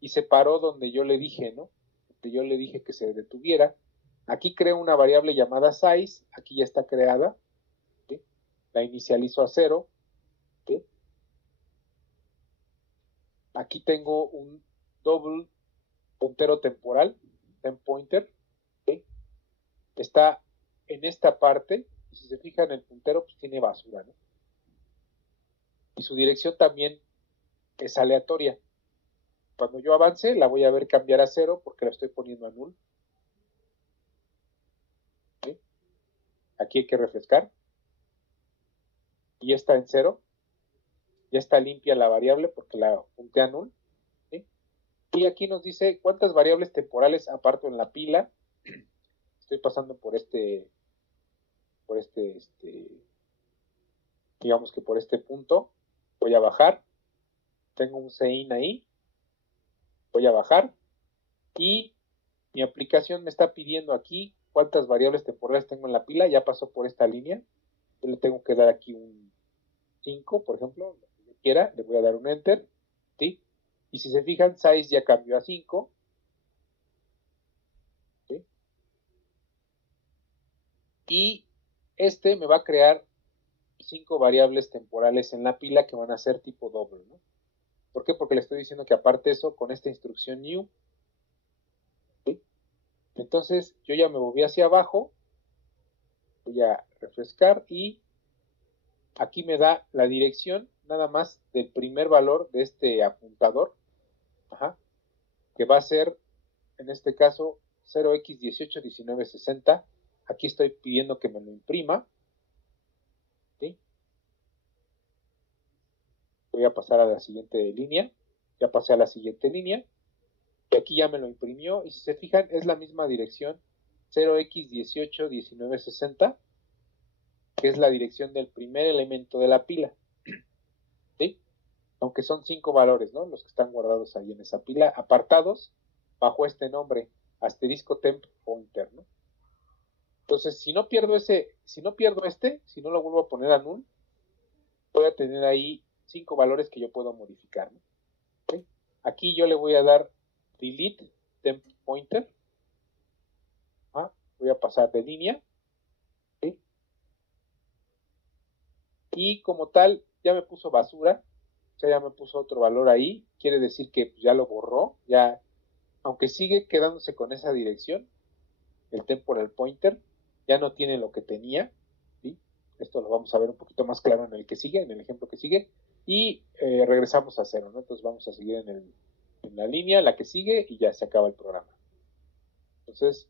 y se paró donde yo le dije, ¿no? Donde yo le dije que se detuviera. Aquí creo una variable llamada size, aquí ya está creada, ¿sí? La inicializo a 0, ¿sí? Aquí tengo un double puntero temporal, temp pointer, ¿sí? Está en esta parte, y si se fijan el puntero pues tiene basura, ¿no? Y su dirección también es aleatoria. Cuando yo avance la voy a ver cambiar a 0 porque la estoy poniendo a null. ¿Sí? Aquí hay que refrescar. Y ya está en 0. Ya está limpia la variable porque la apunté a null. ¿Sí? Y aquí nos dice cuántas variables temporales aparto en la pila. Estoy pasando por digamos que por este punto. Voy a bajar. Tengo un CIN ahí. Voy a bajar. Y mi aplicación me está pidiendo aquí cuántas variables temporales tengo en la pila. Ya pasó por esta línea. Yo le tengo que dar aquí un 5, por ejemplo, lo que yo quiera, le voy a dar un enter, ¿sí? Y si se fijan, size ya cambió a 5, ¿sí? Y este me va a crear 5 variables temporales en la pila que van a ser tipo doble, ¿no? ¿Por qué? Porque le estoy diciendo que aparte eso, con esta instrucción new, ¿sí? Entonces yo ya me moví hacia abajo, voy a refrescar y aquí me da la dirección nada más del primer valor de este apuntador, ajá, que va a ser en este caso 0x181960. Aquí estoy pidiendo que me lo imprima, ¿sí? Voy a pasar a la siguiente línea, ya pasé a la siguiente línea, y aquí ya me lo imprimió, y si se fijan es la misma dirección 0x181960, que es la dirección del primer elemento de la pila, ¿sí? Aunque son 5 valores, ¿no? Los que están guardados ahí en esa pila, apartados bajo este nombre, asterisco temp pointer, ¿no? Entonces, si no pierdo si no lo vuelvo a poner a null, voy a tener ahí 5 valores que yo puedo modificar, ¿no? ¿Sí? Aquí yo le voy a dar delete temp pointer. Voy a pasar de línea, ¿sí? Y como tal, ya me puso basura, o sea, ya me puso otro valor ahí, quiere decir que ya lo borró, ya, aunque sigue quedándose con esa dirección, el temporal pointer, ya no tiene lo que tenía, ¿sí? Esto lo vamos a ver un poquito más claro en el que sigue, en el ejemplo que sigue, y regresamos a 0, ¿no? Entonces vamos a seguir en la línea, la que sigue, y ya se acaba el programa. Entonces,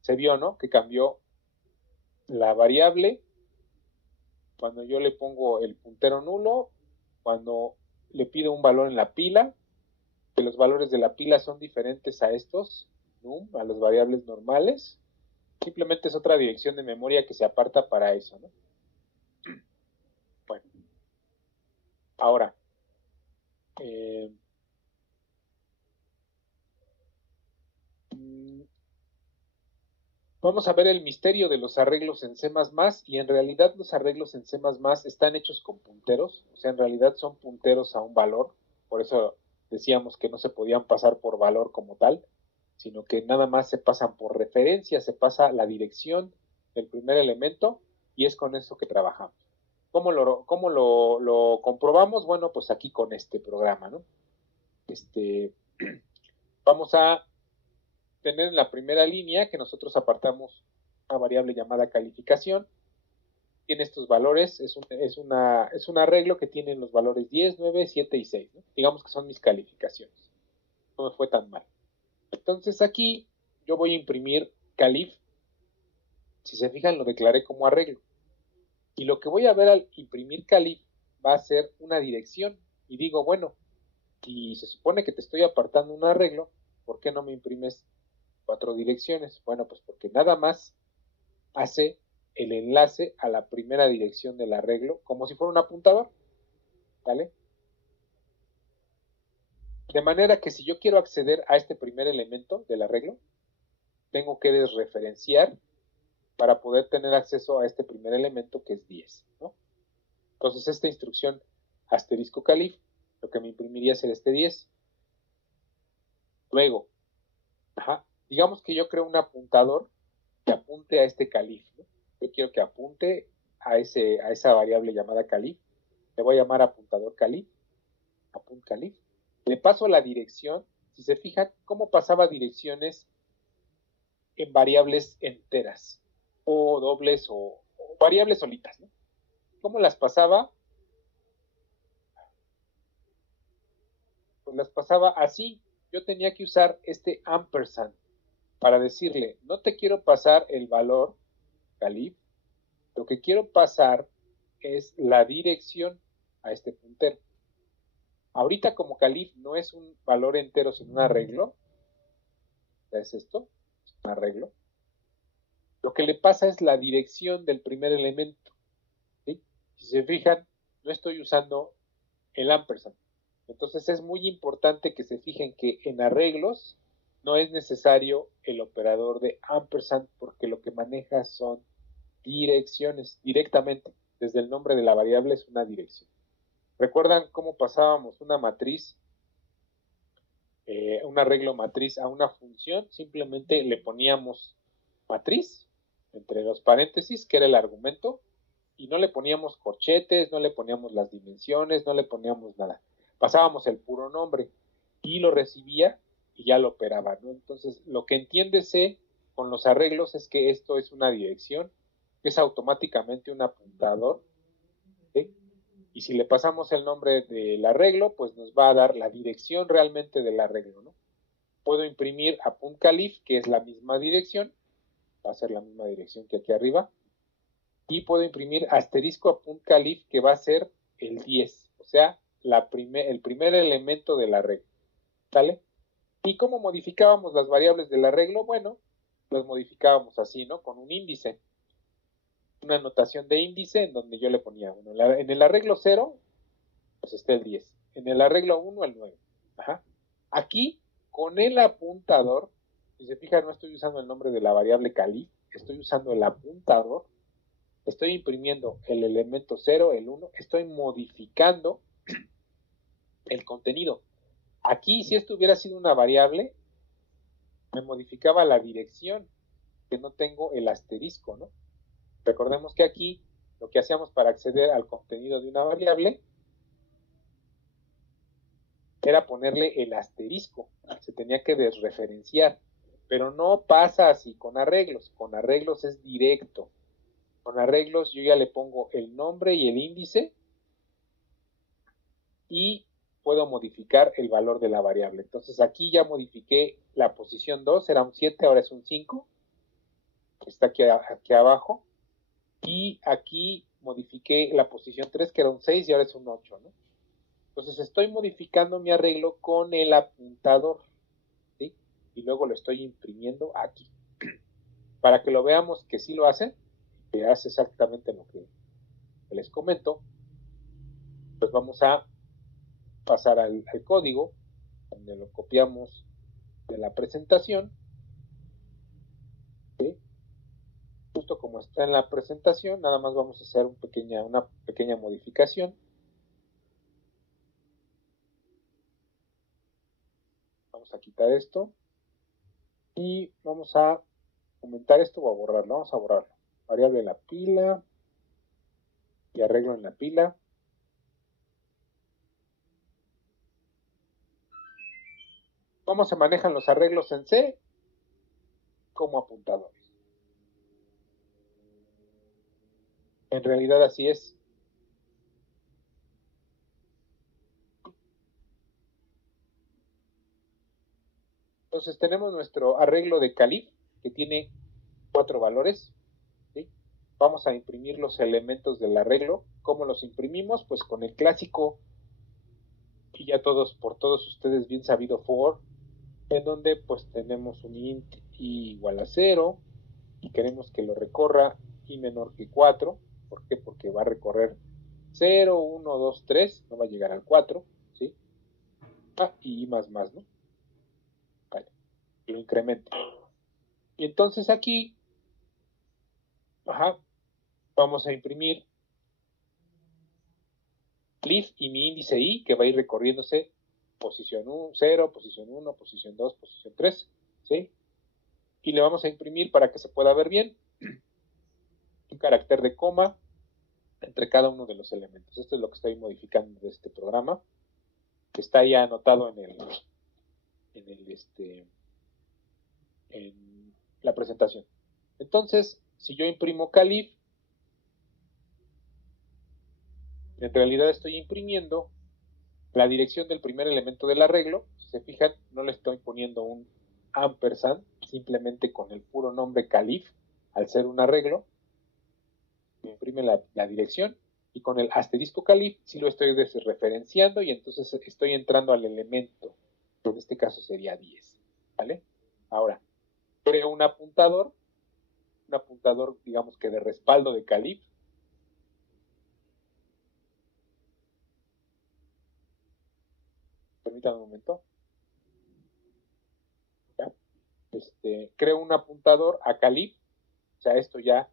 se vio, ¿no? Que cambió la variable cuando yo le pongo el puntero nulo, cuando le pido un valor en la pila, que los valores de la pila son diferentes a estos, ¿no? A las variables normales. Simplemente es otra dirección de memoria que se aparta para eso, ¿no? Bueno, ahora, eh, Vamos a ver el misterio de los arreglos en C++, y en realidad los arreglos en C++ están hechos con punteros, o sea, en realidad son punteros a un valor, por eso decíamos que no se podían pasar por valor como tal, sino que nada más se pasan por referencia, se pasa la dirección del primer elemento, y es con eso que trabajamos. ¿Cómo lo comprobamos? Bueno, pues aquí con este programa, ¿no? Vamos a tener en la primera línea que nosotros apartamos una variable llamada calificación. Tiene estos valores, es un arreglo que tiene los valores 10, 9, 7 y 6, ¿no? Digamos que son mis calificaciones. No me fue tan mal. Entonces aquí yo voy a imprimir calif. Si se fijan, lo declaré como arreglo. Y lo que voy a ver al imprimir calif va a ser una dirección. Y digo, bueno, si se supone que te estoy apartando un arreglo, ¿por qué no me imprimes 4 direcciones? Bueno, pues porque nada más hace el enlace a la primera dirección del arreglo, como si fuera un apuntador, ¿vale? De manera que si yo quiero acceder a este primer elemento del arreglo, tengo que desreferenciar para poder tener acceso a este primer elemento que es 10, ¿no? Entonces esta instrucción asterisco calif, lo que me imprimiría ser este 10. Luego, digamos que yo creo un apuntador que apunte a este calif, ¿no? Yo quiero que apunte a esa variable llamada calif. Le voy a llamar apuntador calif, apunt calif. Le paso la dirección. Si se fijan, cómo pasaba direcciones en variables enteras, o dobles, o variables solitas, ¿no? ¿Cómo las pasaba? Pues las pasaba así. Yo tenía que usar este ampersand para decirle, no te quiero pasar el valor calif, lo que quiero pasar es la dirección a este puntero. Ahorita como calif no es un valor entero sino un arreglo, ¿es esto? Es un arreglo. Lo que le pasa es la dirección del primer elemento, ¿sí? Si se fijan, no estoy usando el ampersand. Entonces es muy importante que se fijen que en arreglos no es necesario el operador de ampersand porque lo que maneja son direcciones directamente. Desde el nombre de la variable es una dirección. ¿Recuerdan cómo pasábamos una matriz, un arreglo matriz a una función? Simplemente le poníamos matriz entre los paréntesis, que era el argumento, y no le poníamos corchetes, no le poníamos las dimensiones, no le poníamos nada. Pasábamos el puro nombre y lo recibía y ya lo operaba, ¿no? Entonces, lo que entiende C con los arreglos es que esto es una dirección, que es automáticamente un apuntador, ¿sí? Y si le pasamos el nombre del arreglo, pues nos va a dar la dirección realmente del arreglo, ¿no? Puedo imprimir apunt calif, que es la misma dirección, va a ser la misma dirección que aquí arriba, y puedo imprimir asterisco apunt calif, que va a ser el 10, o sea, el primer elemento del arreglo, ¿sale? ¿Y cómo modificábamos las variables del arreglo? Bueno, las modificábamos así, ¿no? Con un índice, una notación de índice en donde yo le ponía, bueno, en el arreglo 0, pues está el 10, en el arreglo 1, el 9. Aquí, con el apuntador, si se fijan, no estoy usando el nombre de la variable calif, estoy usando el apuntador. Estoy imprimiendo el elemento 0, el 1, estoy modificando el contenido. Aquí, si esto hubiera sido una variable, me modificaba la dirección, que no tengo el asterisco, ¿no? Recordemos que aquí lo que hacíamos para acceder al contenido de una variable era ponerle el asterisco, se tenía que desreferenciar, pero no pasa así con arreglos es directo. Con arreglos yo ya le pongo el nombre y el índice y puedo modificar el valor de la variable. Entonces aquí ya modifiqué la posición 2, era un 7, ahora es un 5, que está aquí abajo. Y aquí modifiqué la posición 3, que era un 6, y ahora es un 8, ¿no? Entonces estoy modificando mi arreglo con el apuntador, ¿sí? Y luego lo estoy imprimiendo aquí. Para que lo veamos que sí lo hace, que hace exactamente lo que les comento, pues vamos a pasar al código, donde lo copiamos de la presentación, ¿sí? justo como está en la presentación, nada más vamos a hacer una pequeña modificación. Vamos a quitar esto y vamos a aumentar esto o a borrarlo. Vamos a borrarlo. Variable en la pila y arreglo en la pila. ¿Cómo se manejan los arreglos en C? Como apuntadores. En realidad así es. Entonces tenemos nuestro arreglo de Calif, que tiene 4 valores. ¿Sí? Vamos a imprimir los elementos del arreglo. ¿Cómo los imprimimos? Pues con el clásico, y ya por todos ustedes bien sabido, for, en donde pues tenemos un int i igual a 0, y queremos que lo recorra i menor que 4. ¿Por qué? Porque va a recorrer 0, 1, 2, 3, no va a llegar al 4, ¿sí? Y i más, ¿no? Vale, lo incremento. Y entonces aquí, vamos a imprimir Cliff y mi índice i, que va a ir recorriéndose posición 0, posición 1, posición 2, posición 3, ¿sí? Y le vamos a imprimir, para que se pueda ver bien, un carácter de coma entre cada uno de los elementos. Esto es lo que estoy modificando de este programa, que está ya anotado en la presentación. Entonces, si yo imprimo Calif, en realidad estoy imprimiendo la dirección del primer elemento del arreglo. Si se fijan, no le estoy poniendo un ampersand, simplemente con el puro nombre Calif, al ser un arreglo, me imprime la dirección, y con el asterisco Calif sí lo estoy desreferenciando, y entonces estoy entrando al elemento, que en este caso sería 10, ¿vale? Ahora, creo un apuntador, digamos que de respaldo de Calif. Permítanme un momento. ¿Ya? Creo un apuntador a Calif, o sea, esto ya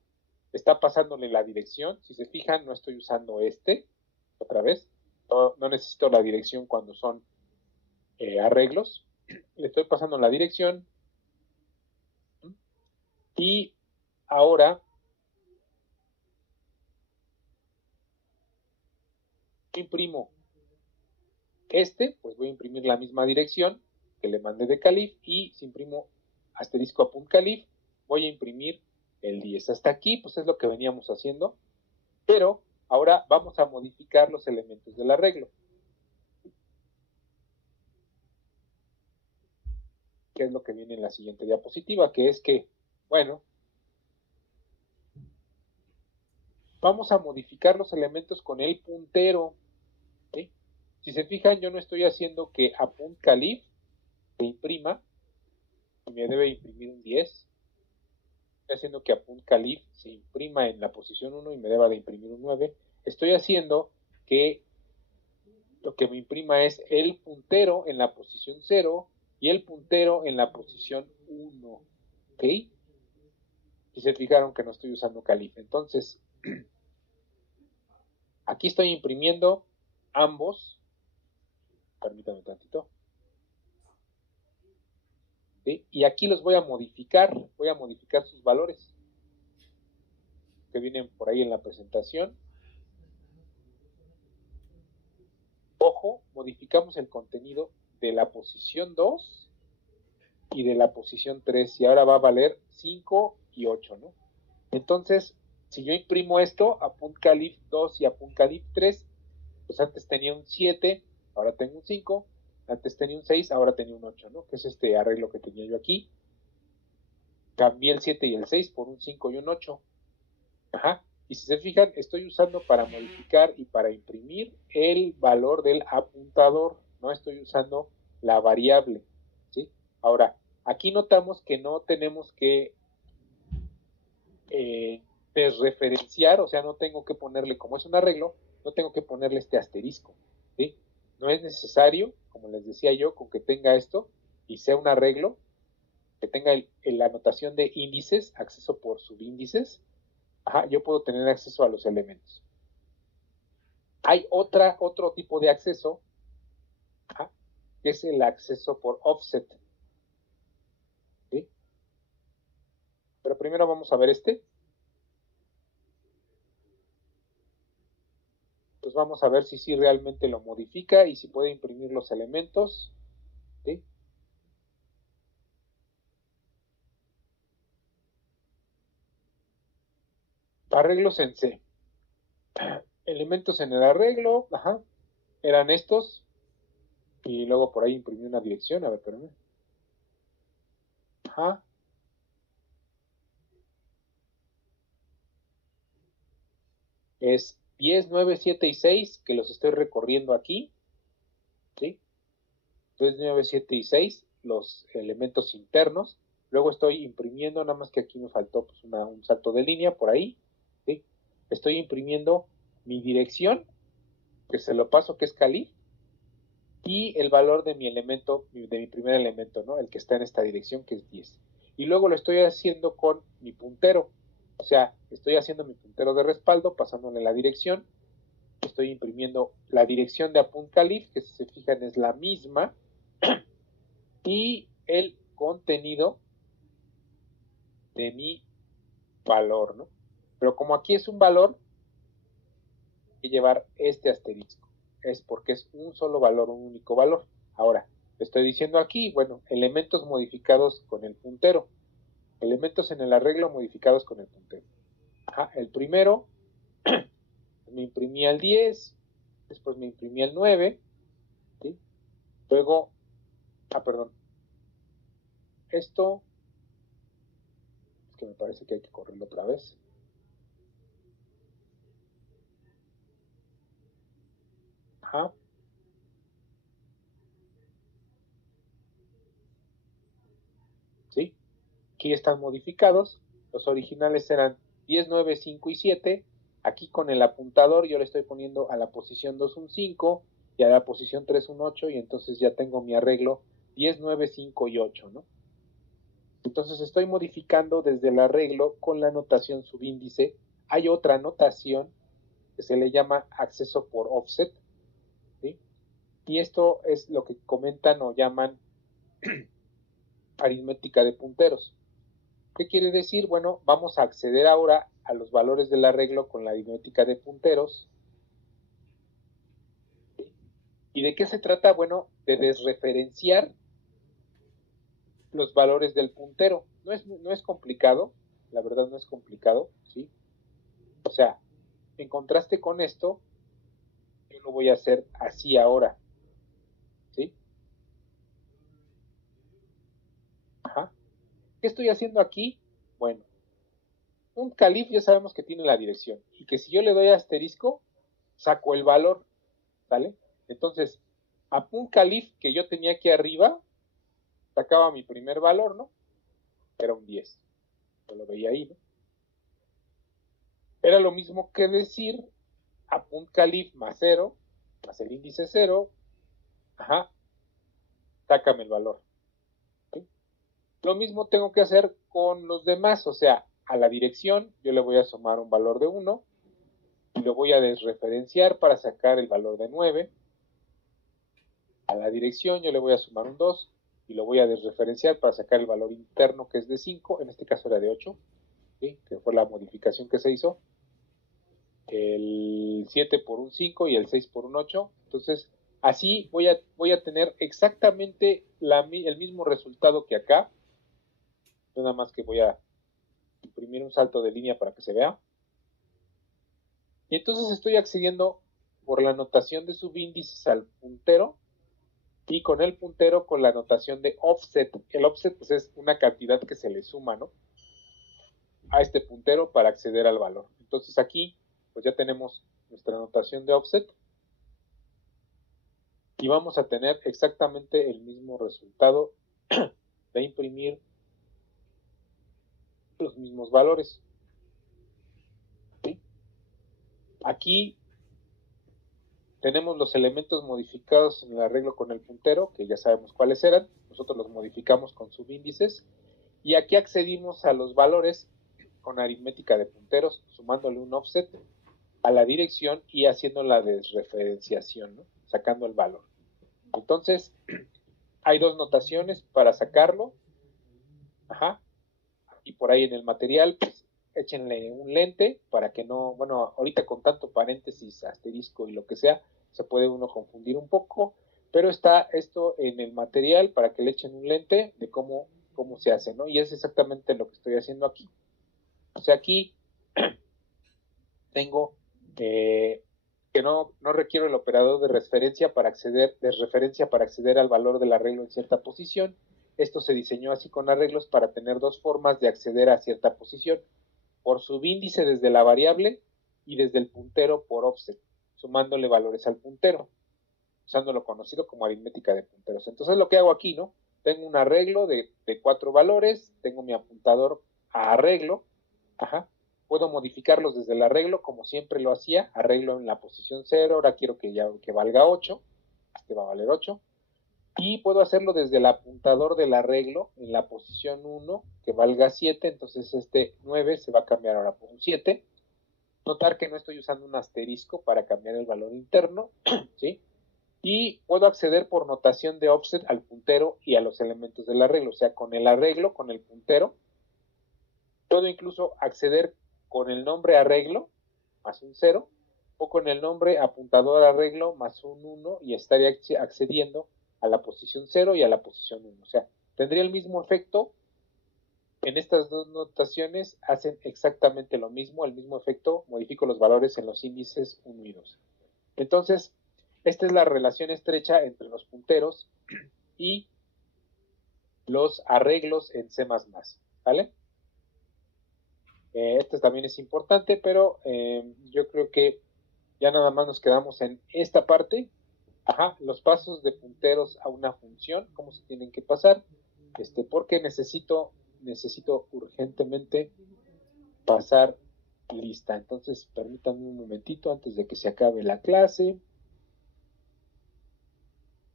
está pasándole la dirección. Si se fijan, no estoy usando otra vez, no necesito la dirección cuando son arreglos. Le estoy pasando la dirección, y ahora imprimo pues voy a imprimir la misma dirección que le mandé de Calif, y si imprimo asterisco apunt Calif, voy a imprimir el 10. Hasta aquí pues es lo que veníamos haciendo, pero ahora vamos a modificar los elementos del arreglo. ¿Qué es lo que viene en la siguiente diapositiva? Que es que, bueno, vamos a modificar los elementos con el puntero, ¿sí? Si se fijan, yo no estoy haciendo que apunt Calif se imprima y me debe imprimir un 10. Estoy haciendo que apunt Calif se imprima en la posición 1 y me deba de imprimir un 9. Estoy haciendo que lo que me imprima es el puntero en la posición 0 y el puntero en la posición 1. ¿Ok? Y se fijaron que no estoy usando Calif. Entonces, aquí estoy imprimiendo ambos. Permítanme tantito. ¿Sí? Y aquí los voy a modificar sus valores que vienen por ahí en la presentación. Ojo, modificamos el contenido de la posición 2 y de la posición 3, y ahora va a valer 5 y 8, ¿no? Entonces, si yo imprimo esto, apunt Calif 2 y apunt Calif 3, pues antes tenía un 7, ahora tengo un 5, antes tenía un 6, ahora tenía un 8, ¿no? Que es este arreglo que tenía yo aquí. Cambié el 7 y el 6 por un 5 y un 8. Y si se fijan, estoy usando para modificar y para imprimir el valor del apuntador, no estoy usando la variable, ¿sí? Ahora, aquí notamos que no tenemos que desreferenciar, o sea, no tengo que ponerle, como es un arreglo, no tengo que ponerle este asterisco, ¿sí? No es necesario, como les decía yo, con que tenga esto y sea un arreglo, que tenga la anotación de índices, acceso por subíndices, yo puedo tener acceso a los elementos. Hay otro tipo de acceso, que es el acceso por offset. ¿Sí? Pero primero vamos a ver este. Pues vamos a ver si sí realmente lo modifica y si puede imprimir los elementos. ¿Sí? Arreglos en C. Elementos en el arreglo, eran estos. Y luego por ahí imprimí una dirección, a ver, espérame. Es 10, 9, 7 y 6, que los estoy recorriendo aquí. ¿Sí? 10, 9, 7 y 6, los elementos internos. Luego estoy imprimiendo, nada más que aquí me faltó pues, un salto de línea por ahí. ¿Sí? Estoy imprimiendo mi dirección, que se lo paso, que es Cali, y el valor de mi elemento, de mi primer elemento, ¿no? El que está en esta dirección, que es 10. Y luego lo estoy haciendo con mi puntero. O sea, estoy haciendo mi puntero de respaldo, pasándole la dirección. Estoy imprimiendo la dirección de Apunt Calif, que si se fijan es la misma. Y el contenido de mi valor, ¿no? Pero como aquí es un valor, hay que llevar este asterisco. Es porque es un solo valor, un único valor. Ahora, estoy diciendo aquí, bueno, elementos modificados con el puntero. Elementos en el arreglo modificados con el puntero. El primero, me imprimía el 10, después me imprimía el 9, ¿sí? Luego, perdón, esto, es que me parece que hay que correrlo otra vez. ¿Sí? Aquí están modificados. Los originales eran 10, 9, 5 y 7. Aquí con el apuntador yo le estoy poniendo a la posición 2 un 5 y a la posición 3 un 8 y entonces ya tengo mi arreglo 10, 9, 5 y 8, ¿no? Entonces estoy modificando desde el arreglo con la notación subíndice. Hay otra notación que se le llama acceso por offset, ¿sí? Y esto es lo que comentan o llaman aritmética de punteros. ¿Qué quiere decir? Bueno, vamos a acceder ahora a los valores del arreglo con la aritmética de punteros. ¿Y de qué se trata? Bueno, de desreferenciar los valores del puntero. No es complicado, la verdad no es complicado, ¿sí? O sea, en contraste con esto, yo lo voy a hacer así ahora, ¿sí? ¿Qué estoy haciendo aquí? Bueno, un calif ya sabemos que tiene la dirección y que si yo le doy asterisco, saco el valor, ¿vale? Entonces, a un calif que yo tenía aquí arriba, sacaba mi primer valor, ¿no? Era un 10. Yo lo veía ahí, ¿no? Era lo mismo que decir a un calif más 0, más el índice 0, sácame el valor. ¿Sí? Lo mismo tengo que hacer con los demás, o sea, a la dirección yo le voy a sumar un valor de 1 y lo voy a desreferenciar para sacar el valor de 9. A la dirección yo le voy a sumar un 2 y lo voy a desreferenciar para sacar el valor interno que es de 5, en este caso era de 8, ¿sí? Que fue la modificación que se hizo. El 7 por un 5 y el 6 por un 8. Entonces, así voy a tener exactamente el mismo resultado que acá. Nada más que voy a imprimir un salto de línea para que se vea. Y entonces estoy accediendo por la notación de subíndices al puntero y con el puntero con la notación de offset. El offset pues, es una cantidad que se le suma, ¿no? A este puntero para acceder al valor. Entonces aquí pues ya tenemos nuestra notación de offset y vamos a tener exactamente el mismo resultado de imprimir los mismos valores. ¿Sí? Aquí tenemos los elementos modificados en el arreglo con el puntero, que ya sabemos cuáles eran. Nosotros los modificamos con subíndices. Y aquí accedimos a los valores con aritmética de punteros, sumándole un offset a la dirección y haciendo la desreferenciación, ¿no? Sacando el valor. Entonces, hay dos notaciones para sacarlo. Ajá. Y por ahí en el material, pues échenle un lente para que no, bueno, ahorita con tanto paréntesis, asterisco y lo que sea, se puede uno confundir un poco, pero está esto en el material para que le echen un lente de cómo se hace, ¿no? Y es exactamente lo que estoy haciendo aquí. O sea, aquí tengo que no requiero el operador de referencia para acceder al valor del arreglo en cierta posición. Esto se diseñó así con arreglos para tener dos formas de acceder a cierta posición, por subíndice desde la variable y desde el puntero por offset, sumándole valores al puntero, usando lo conocido como aritmética de punteros. Entonces lo que hago aquí, ¿no? Tengo un arreglo de 4 valores, tengo mi apuntador a arreglo, ajá, puedo modificarlos desde el arreglo como siempre lo hacía, arreglo en la posición 0, ahora quiero que valga 8, este va a valer 8, y puedo hacerlo desde el apuntador del arreglo en la posición 1 que valga 7, entonces este 9 se va a cambiar ahora por un 7. Notar que no estoy usando un asterisco para cambiar el valor interno, ¿sí? Y puedo acceder por notación de offset al puntero y a los elementos del arreglo, o sea, con el arreglo, con el puntero, puedo incluso acceder con el nombre arreglo más un 0 o con el nombre apuntador arreglo más un 1 y estaría accediendo a la posición 0 y a la posición 1. O sea, tendría el mismo efecto. En estas dos notaciones hacen exactamente lo mismo, el mismo efecto, modifico los valores en los índices 1 y 2. Entonces, esta es la relación estrecha entre los punteros y los arreglos en C++, ¿vale? Esto también es importante, pero yo creo que ya nada más nos quedamos en esta parte. Ajá, los pasos de punteros a una función, cómo se tienen que pasar, porque necesito urgentemente pasar lista. Entonces, permítanme un momentito antes de que se acabe la clase.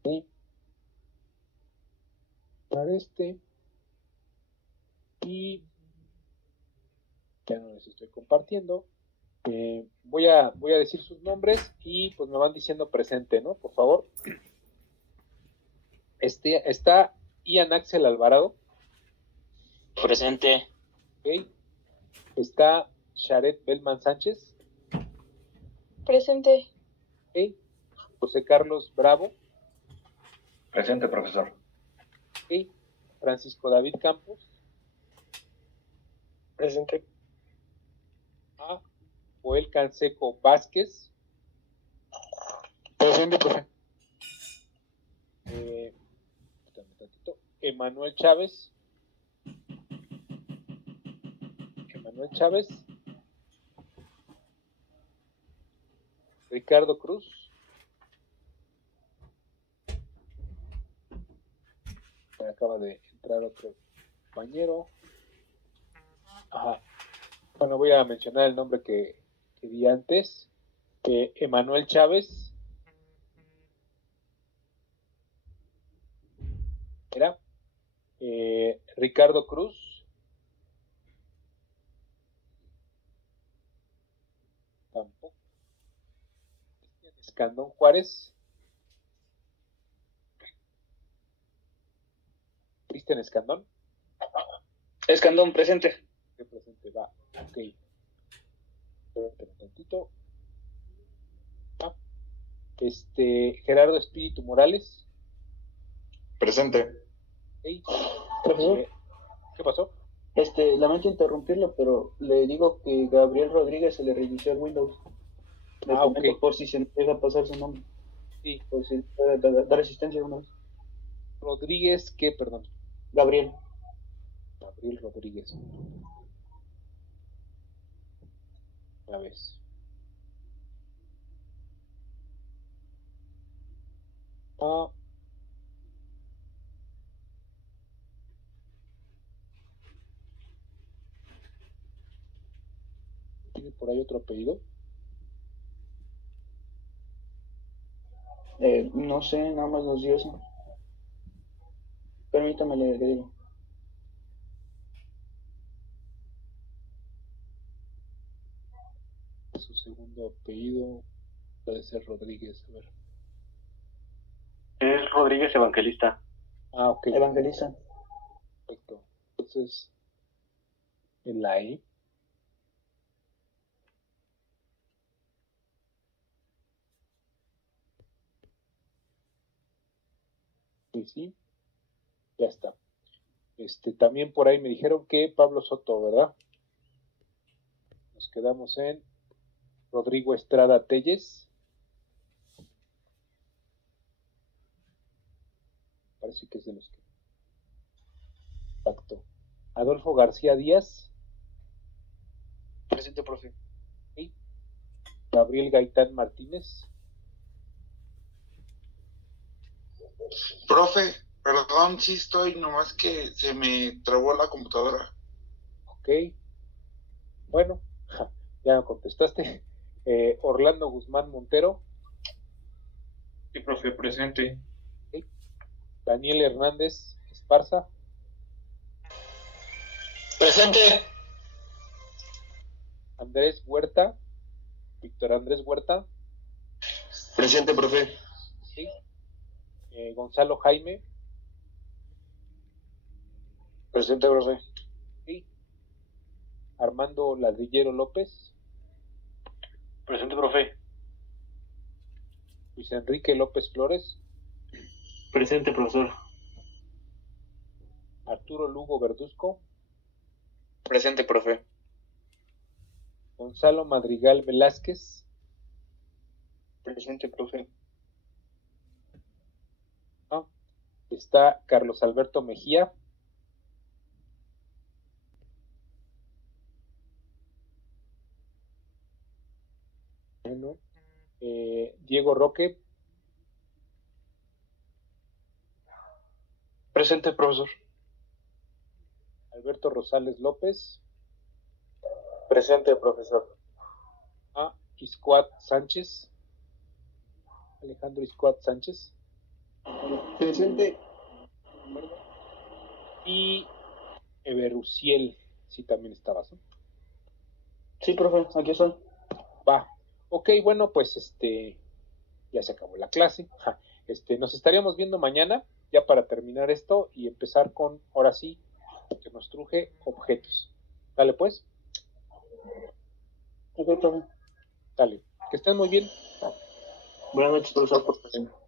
¿Sí? Para y ya no les estoy compartiendo. Voy a decir sus nombres y pues me van diciendo presente, ¿no? Por favor. Está Ian Axel Alvarado. Presente. Okay. Está Sharet Bellman Sánchez. Presente. Okay. José Carlos Bravo. Presente, profesor. Okay. Francisco David Campos. Presente. Joel Canseco Vázquez. Presente, profe. Emanuel Chávez. Ricardo Cruz. Me acaba de entrar otro compañero. Ajá. Bueno, voy a mencionar el nombre que di antes. Emanuel Chávez. Era. Ricardo Cruz. Tampoco. Escandón Juárez. Cristian Escandón. Escandón, presente. ¿Qué presente va? Ok. Espérate un tantito. Gerardo Espíritu Morales. Presente. Okay. Profesor, ¿Qué pasó? lamento interrumpirlo, pero le digo que Gabriel Rodríguez se le reinició el Windows. Le comento ok. por si se me llega a pasar su nombre. Sí. Por si puede dar asistencia una vez. Rodríguez, ¿qué? Perdón. Gabriel. Gabriel Rodríguez. A ver. ¿Tiene por ahí otro apellido? No sé, nada más nos dio eso. Permítame, le digo. su segundo apellido. Puede ser Rodríguez, a ver. Es Rodríguez Evangelista. Ah, ok. Evangelista. Perfecto. Entonces, en la E. Sí, sí. Ya está. También por ahí me dijeron que Pablo Soto, ¿verdad? Nos quedamos en Rodrigo Estrada Telles. Parece que es de los que. Pacto. Adolfo García Díaz. Presente, profe. Sí. Gabriel Gaitán Martínez. Profe, perdón, sí estoy, nomás que se me trabó la computadora. Ok. Bueno, ya me contestaste. Orlando Guzmán Montero. Sí, profe, presente. ¿Sí? Daniel Hernández Esparza. Presente. Andrés Huerta. Víctor Andrés Huerta. Presente, profe. ¿Sí? Gonzalo Jaime. Presente, profe. ¿Sí? Armando Ladrillero López. Presente, profe. Luis Enrique López Flores. Presente, profesor. Arturo Lugo Verduzco. Presente, profe. Gonzalo Madrigal Velázquez. Presente, profe. Está Carlos Alberto Mejía. Bueno, Diego Roque. Presente, profesor. Alberto Rosales López. Presente, profesor. Iscuat Sánchez. Alejandro Iscuat Sánchez. Presente. Y Everuciel, sí, también estabas, ¿no? Sí, profe, aquí estoy. Va. Ok, bueno, pues ya se acabó la clase. Nos estaríamos viendo mañana, ya para terminar esto y empezar con, ahora sí, que nos truje objetos. Dale, pues. Ok, profe. Dale. Que estén muy bien. Buenas noches, profesor.